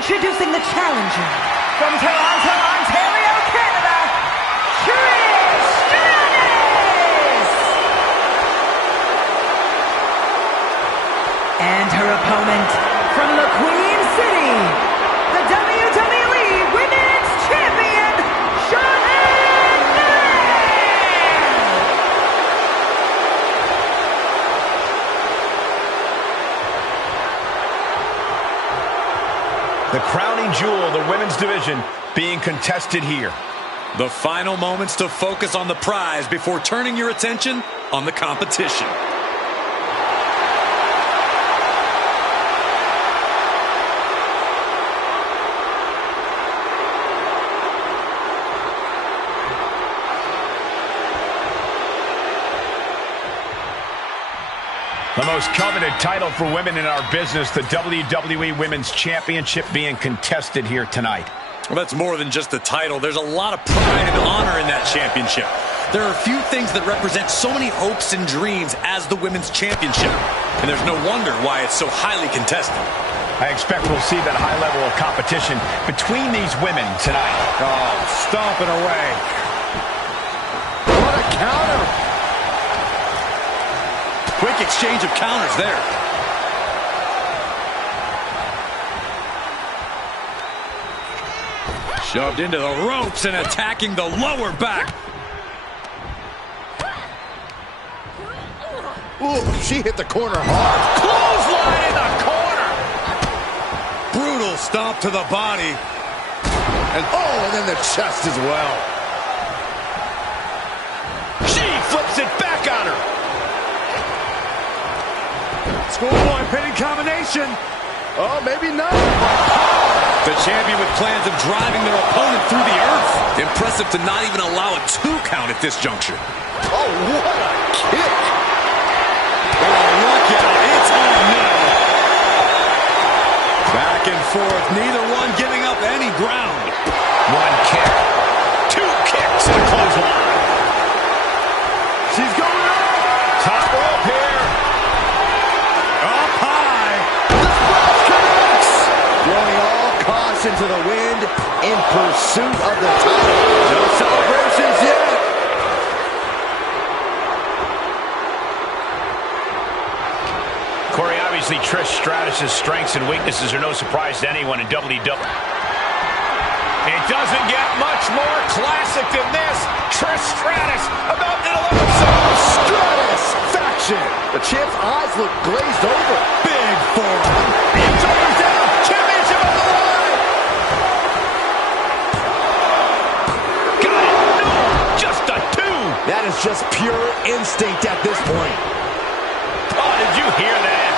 Introducing the challenger from Toronto, Ontario, Canada, Trish Stratus! And her opponent from the Queen City, the WWE Women's Champion, Charlotte Flair! The crowning jewel of the women's division being contested here. The final moments to focus on the prize before turning your attention on the competition. The most coveted title for women in our business, the WWE Women's Championship being contested here tonight. Well, that's more than just the title. There's a lot of pride and honor in that championship. There are a few things that represent so many hopes and dreams as the Women's Championship. And there's no wonder why it's so highly contested. I expect we'll see that high level of competition between these women tonight. Oh, stomping away. What a counter! Quick exchange of counters there. Shoved into the ropes and attacking the lower back. Ooh, she hit the corner hard. Clothesline in the corner. Brutal stomp to the body. And then the chest as well. She flips it back on her. Schoolboy pinning combination. Oh, maybe not. The champion with plans of driving their opponent through the earth. Impressive to not even allow a 2 count at this juncture. Oh, what a kick. Oh, look out. It's on now. Back and forth. Neither one giving up any ground. 1 kick. 2 kicks and a clothesline. She's going up. Top rope here. Up high. Throwing all caution to the wind in pursuit of the title. No celebrations yet. Corey, obviously Trish Stratus' strengths and weaknesses are no surprise to anyone in WWE. It doesn't get much more classic than this. Trish Stratus about to deliver some Stratus faction. The champ's eyes look glazed over. Big forearm. And shoulders down. Championship on the line. Got it. No, just a 2. That is just pure instinct at this point. Oh, did you hear that?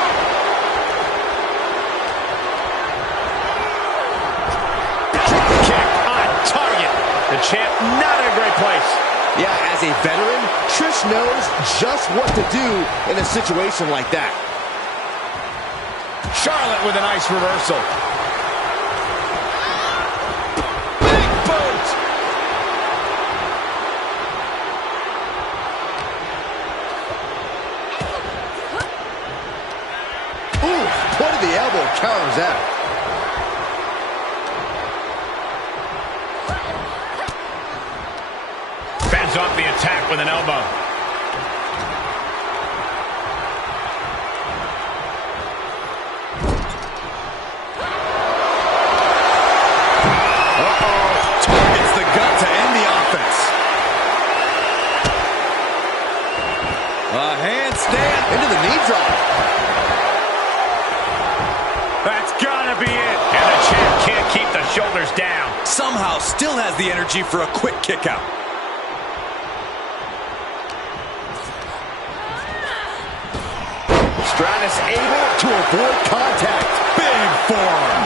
Kick on target. The champ not in a great place. Yeah, as a veteran, Trish knows just what to do in a situation like that. Charlotte with a nice reversal. counters that. Fends off the attack with an elbow. Targets the gut to end the offense. A handstand into the knee drop. That's gotta be it. And the champ can't keep the shoulders down. Somehow still has the energy for a quick kick out. Stratus able to avoid contact. Big forearm.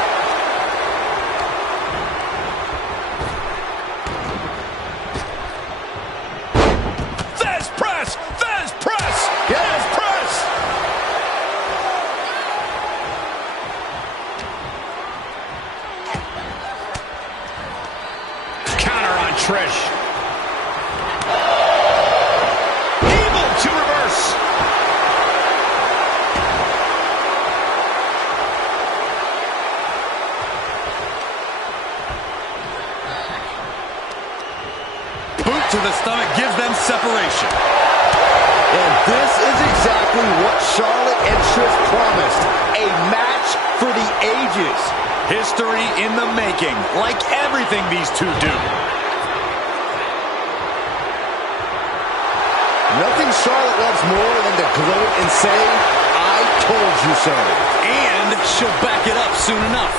Fez press! Fez press! Fez press! Counter on Trish. Able to reverse. Boot to the stomach gives them separation. And this is exactly what Charlotte and Trish promised. A match for the ages. History in the making, like everything these two do. Nothing Charlotte loves more than to gloat and say, I told you so. And she'll back it up soon enough.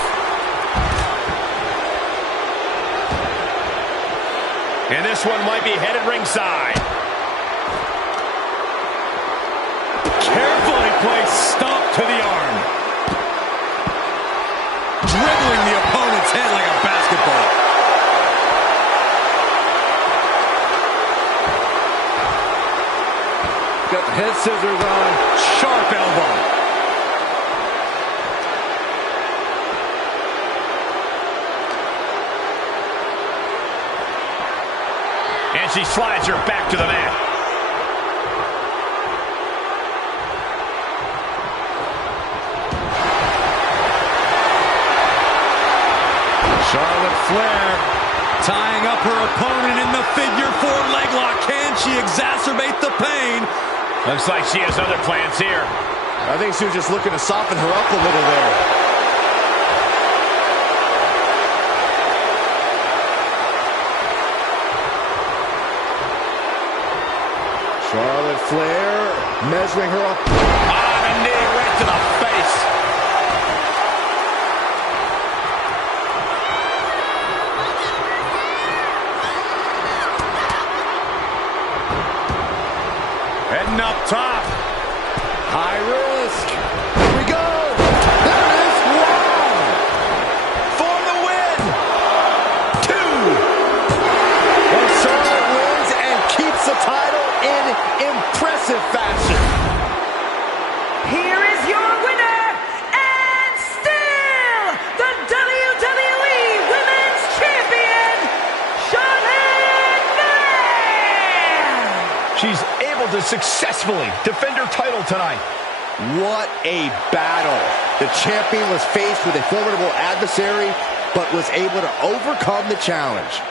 And this one might be headed ringside. Carefully placed stomp to the arm. Dribbling the opponent's head like a basketball. Got the head scissors on. Sharp elbow. And she slides her back to the mat. Charlotte Flair tying up her opponent in the figure-4 leg lock. Can she exacerbate the pain? Looks like she has other plans here. I think she was just looking to soften her up a little there. Charlotte Flair measuring her up. On a knee right to the face. Heading up top. High risk. Here we go. There it is. One. For the win. Two. Well, Charlotte wins and keeps the title in impressive fashion. Here is your winner, and still the WWE Women's Champion, Charlotte Flair! She's able to successfully defend her title tonight. What a battle. The champion was faced with a formidable adversary, but was able to overcome the challenge.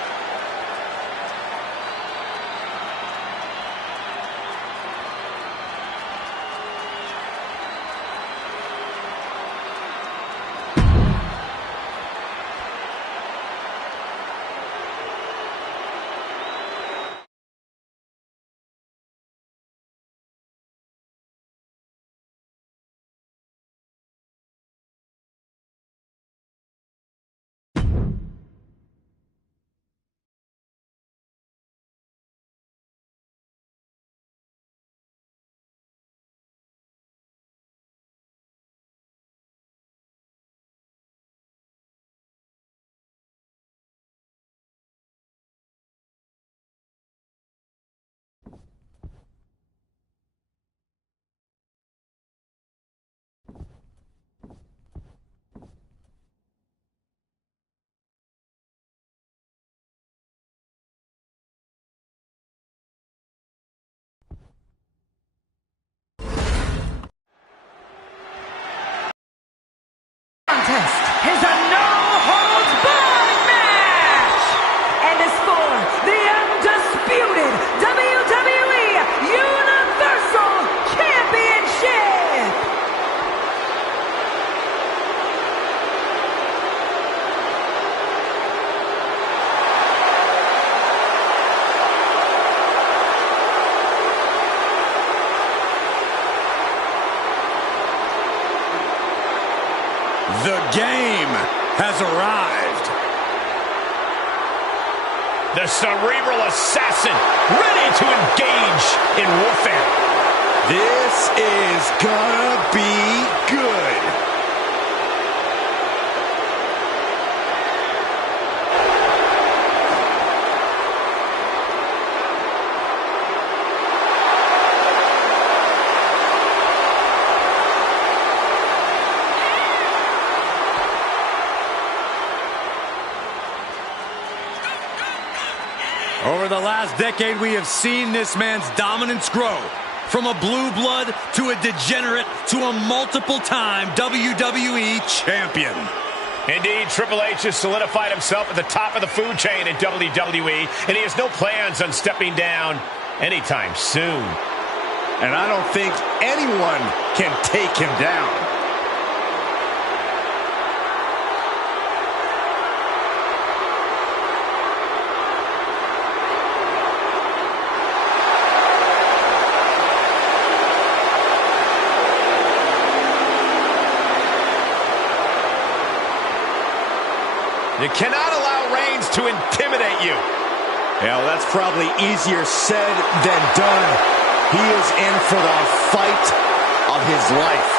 contest is a no-holds-barred match and is for the undisputed WWE Universal Championship. The game has arrived. The cerebral assassin, ready to engage in warfare. This is gonna be good. Over the last decade, we have seen this man's dominance grow. From a blue blood to a degenerate to a multiple-time WWE champion. Indeed, Triple H has solidified himself at the top of the food chain in WWE, and he has no plans on stepping down anytime soon. And I don't think anyone can take him down. You cannot allow Reigns to intimidate you. Yeah, well, that's probably easier said than done. He is in for the fight of his life.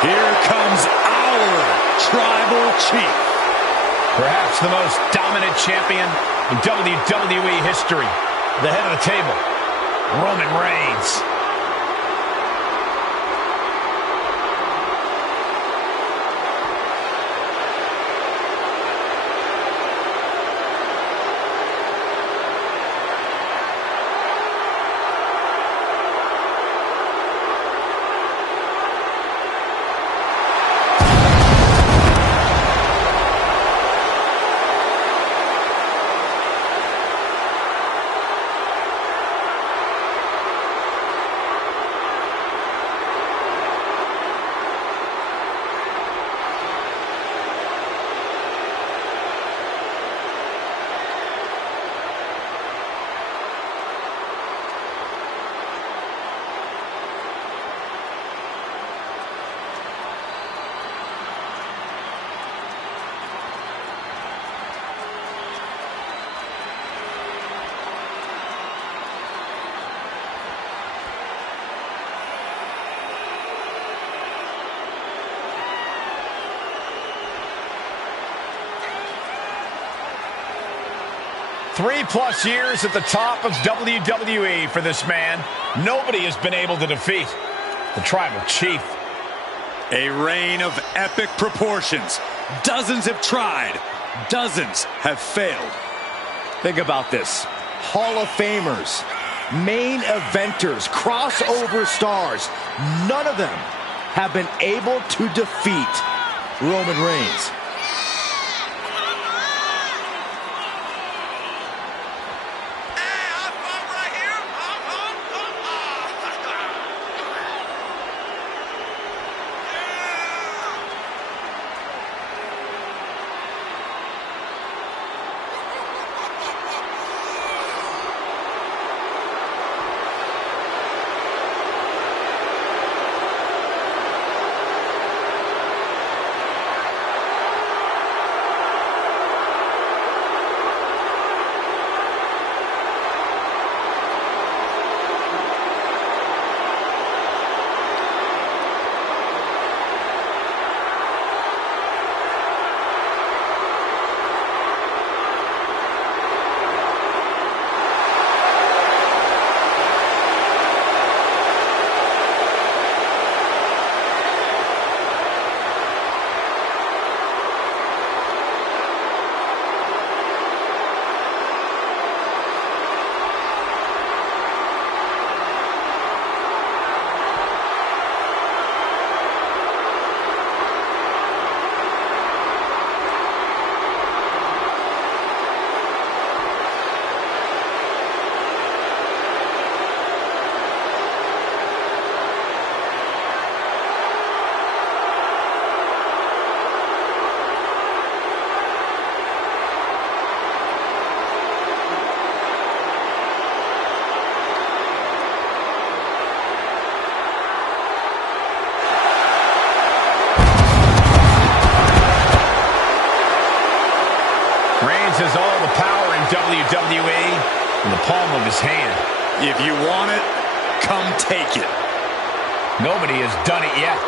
Here comes our tribal chief. Perhaps the most dominant champion in WWE history. The head of the table, Roman Reigns. Three-plus years at the top of WWE for this man. Nobody has been able to defeat the Tribal Chief. A reign of epic proportions. Dozens have tried. Dozens have failed. Think about this. Hall of Famers, main eventers, crossover stars. None of them have been able to defeat Roman Reigns. WWE in the palm of his hand. If you want it, come take it. Nobody has done it yet.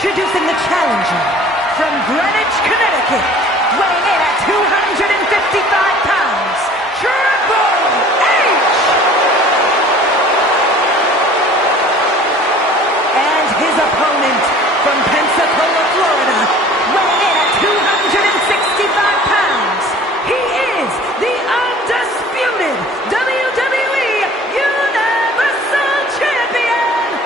Introducing the challenger from Greenwich, Connecticut, weighing in at 255 pounds, Triple H! And his opponent from Pensacola, Florida, weighing in at 265 pounds, he is the undisputed WWE Universal Champion,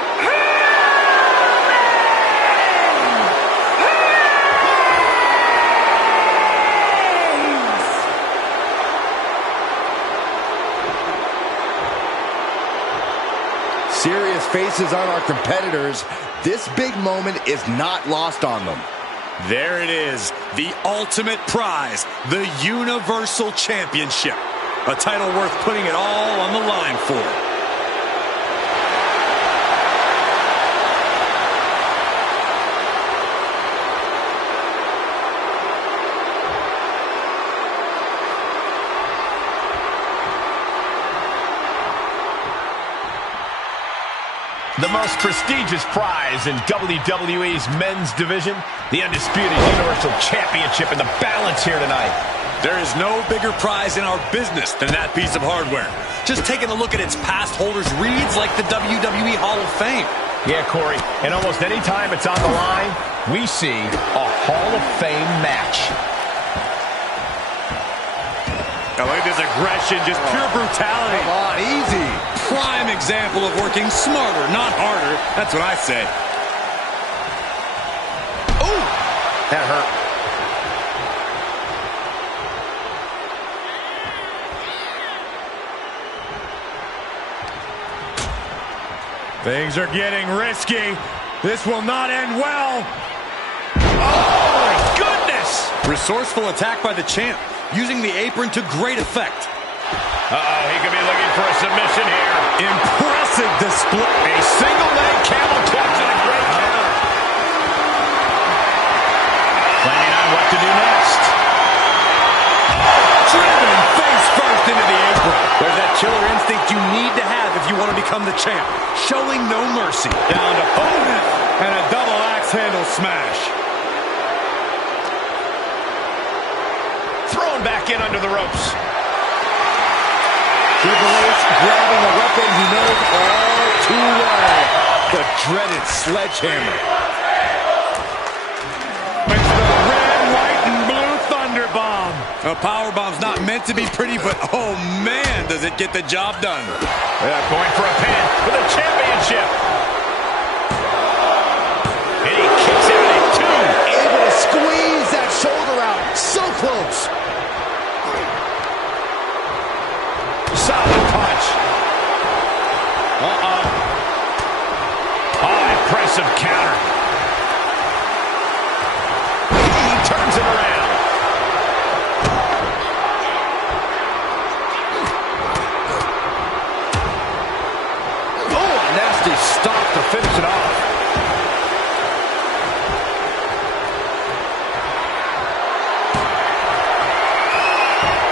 Serious faces on our competitors. This big moment is not lost on them. There it is, the ultimate prize, the Universal Championship. A title worth putting it all on the line for. The most prestigious prize in WWE's men's division, the Undisputed Universal Championship, and the balance here tonight. There is no bigger prize in our business than that piece of hardware. Just taking a look at its past holders reads like the WWE Hall of Fame. Yeah, Corey, and almost any time it's on the line, we see a Hall of Fame match. Now look at this aggression, just pure brutality. Come on, easy. Prime example of working smarter, not harder. That's what I say. Ooh, that hurt. Things are getting risky. This will not end well. Oh, my goodness! Resourceful attack by the champ, using the apron to great effect. Uh-oh, he could be looking for a submission here. Impressive display. A single leg camel clutch and a great counter. Planning on what to do next. Driven face first into the apron. There's that killer instinct you need to have if you want to become the champ. Showing no mercy. Down to opponent. And a double axe handle smash. Thrown back in under the ropes. Triple H grabbing a weapon he knows all too well. The dreaded sledgehammer. It's the red, white, and blue thunder bomb. A power bomb's not meant to be pretty, but oh man, does it get the job done. Yeah, going for a pin for the championship. And he kicks out at two. Able to squeeze that shoulder out. So close. Solid punch. Uh-oh. Oh, impressive counter. He turns it around. Oh, nasty stop to finish it off.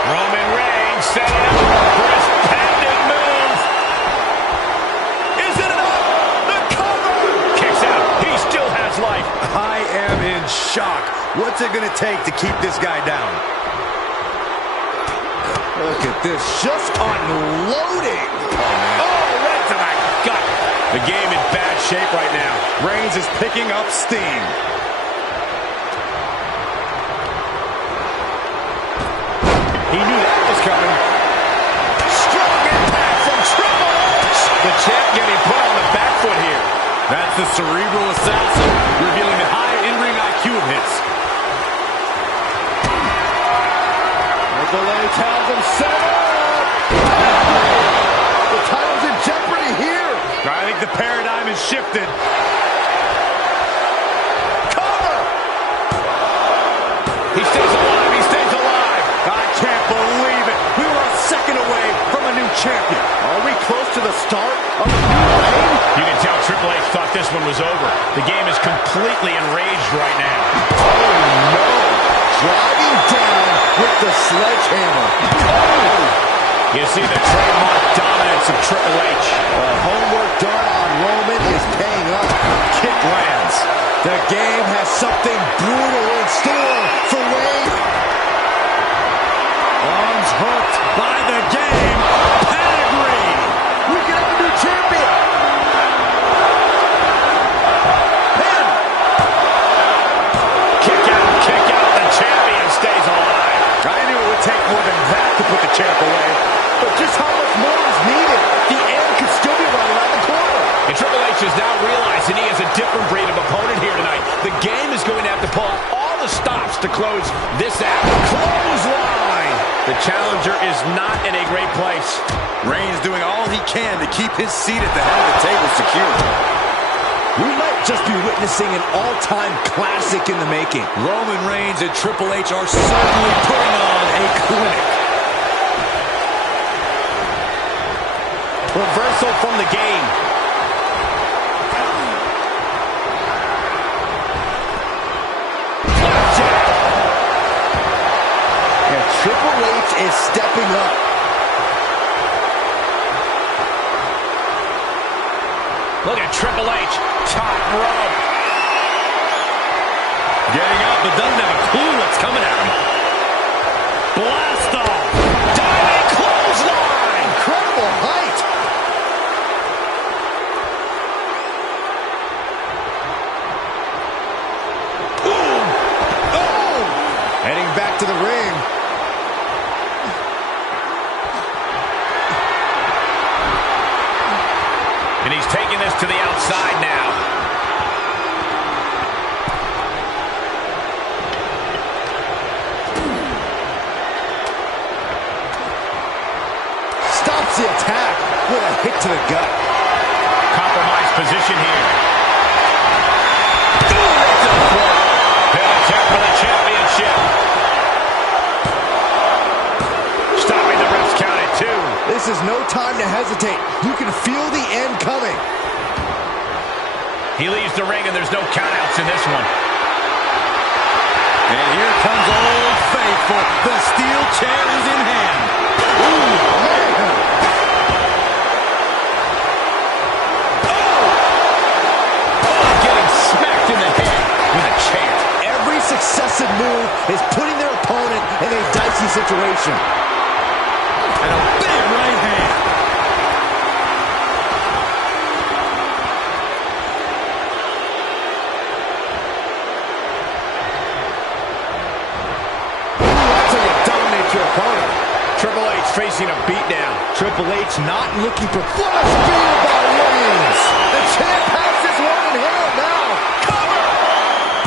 Roman Reigns setting up for his patented move. Is it enough? The cover! Kicks out. He still has life. I am in shock. What's it going to take to keep this guy down? Look at this. Just unloading. Oh, right to the gut. The game in bad shape right now. Reigns is picking up steam. He knew that was coming. Strong impact from Triple H. The champ getting put on the back foot here. That's the cerebral assassin, revealing the high in-ring IQ of his. Triple H has him set up. shifted. Cover! He stays alive. He stays alive. I can't believe it. We were a second away from a new champion. Are we close to the start of a new reign? You can tell Triple H thought this one was over. The game is completely enraged right now. Oh, no. Driving down with the sledgehammer. Oh. You see the trademark dominance of Triple H. The homework done on Roman is paying off. Kick lands. The game has something brutal in store for Wayne. Arms hooked by the game. Pedigree. We can have a new champion. Pin. Kick out, kick out. The champion stays alive. I knew it would take more than that to put the champ away. But just how much more is needed? The end could still be right around the corner. And Triple H is now realizing he has a different breed of opponent here tonight. The game is going to have to pull out all the stops to close this out. Clothesline! The challenger is not in a great place. Reigns doing all he can to keep his seat at the head of the table secure. We might just be witnessing an all-time classic in the making. Roman Reigns and Triple H are certainly putting on a clinic. Reversal from the game. Flapjack. And Triple H is stepping up. Look at Triple H, top rope. Getting up, but doesn't have a clue what's coming at him. Blast off. Diving clothesline. Incredible height. Boom. Oh. Heading back to the ring. And he's taking this to the outside now. Stops the attack with a hit to the gut. Compromised position here. Pin attempt for the championship. Stopping the ref's count at 2. This is no time to hesitate. You can feel the end coming. He leaves the ring and there's no countouts in this one. And here comes Old Faithful. The steel chair is in hand. Ooh, man. Getting smacked in the head with a chair. Every successive move is putting their opponent in a dicey situation. And a big right hand. That's how you dominate your opponent. Triple H facing a beatdown. Triple H not looking for flash beat by Reigns. The champ has this one in hand now. Cover!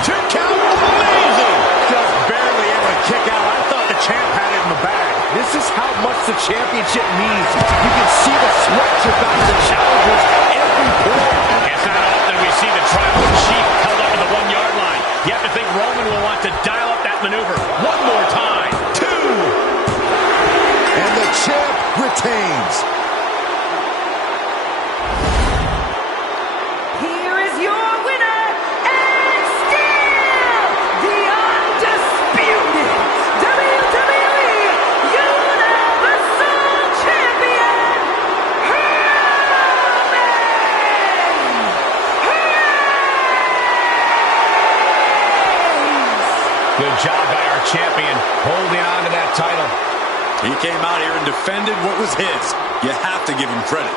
2 count. Amazing! Just barely able to kick out. I thought the champ had it in the bag. This is how much the championship means. You can see the sweat drip out of the challengers every pore. It's not often we see the tribal chief held up at the 1-yard line. You have to think Roman will want to dial up that maneuver one more time. 2! And the champ retains. Here is your winner, and still the undisputed WWE Universal Champion, Roman Reigns. Good job by our champion holding on to that title. He came out here and defended what was his. You have to give him credit.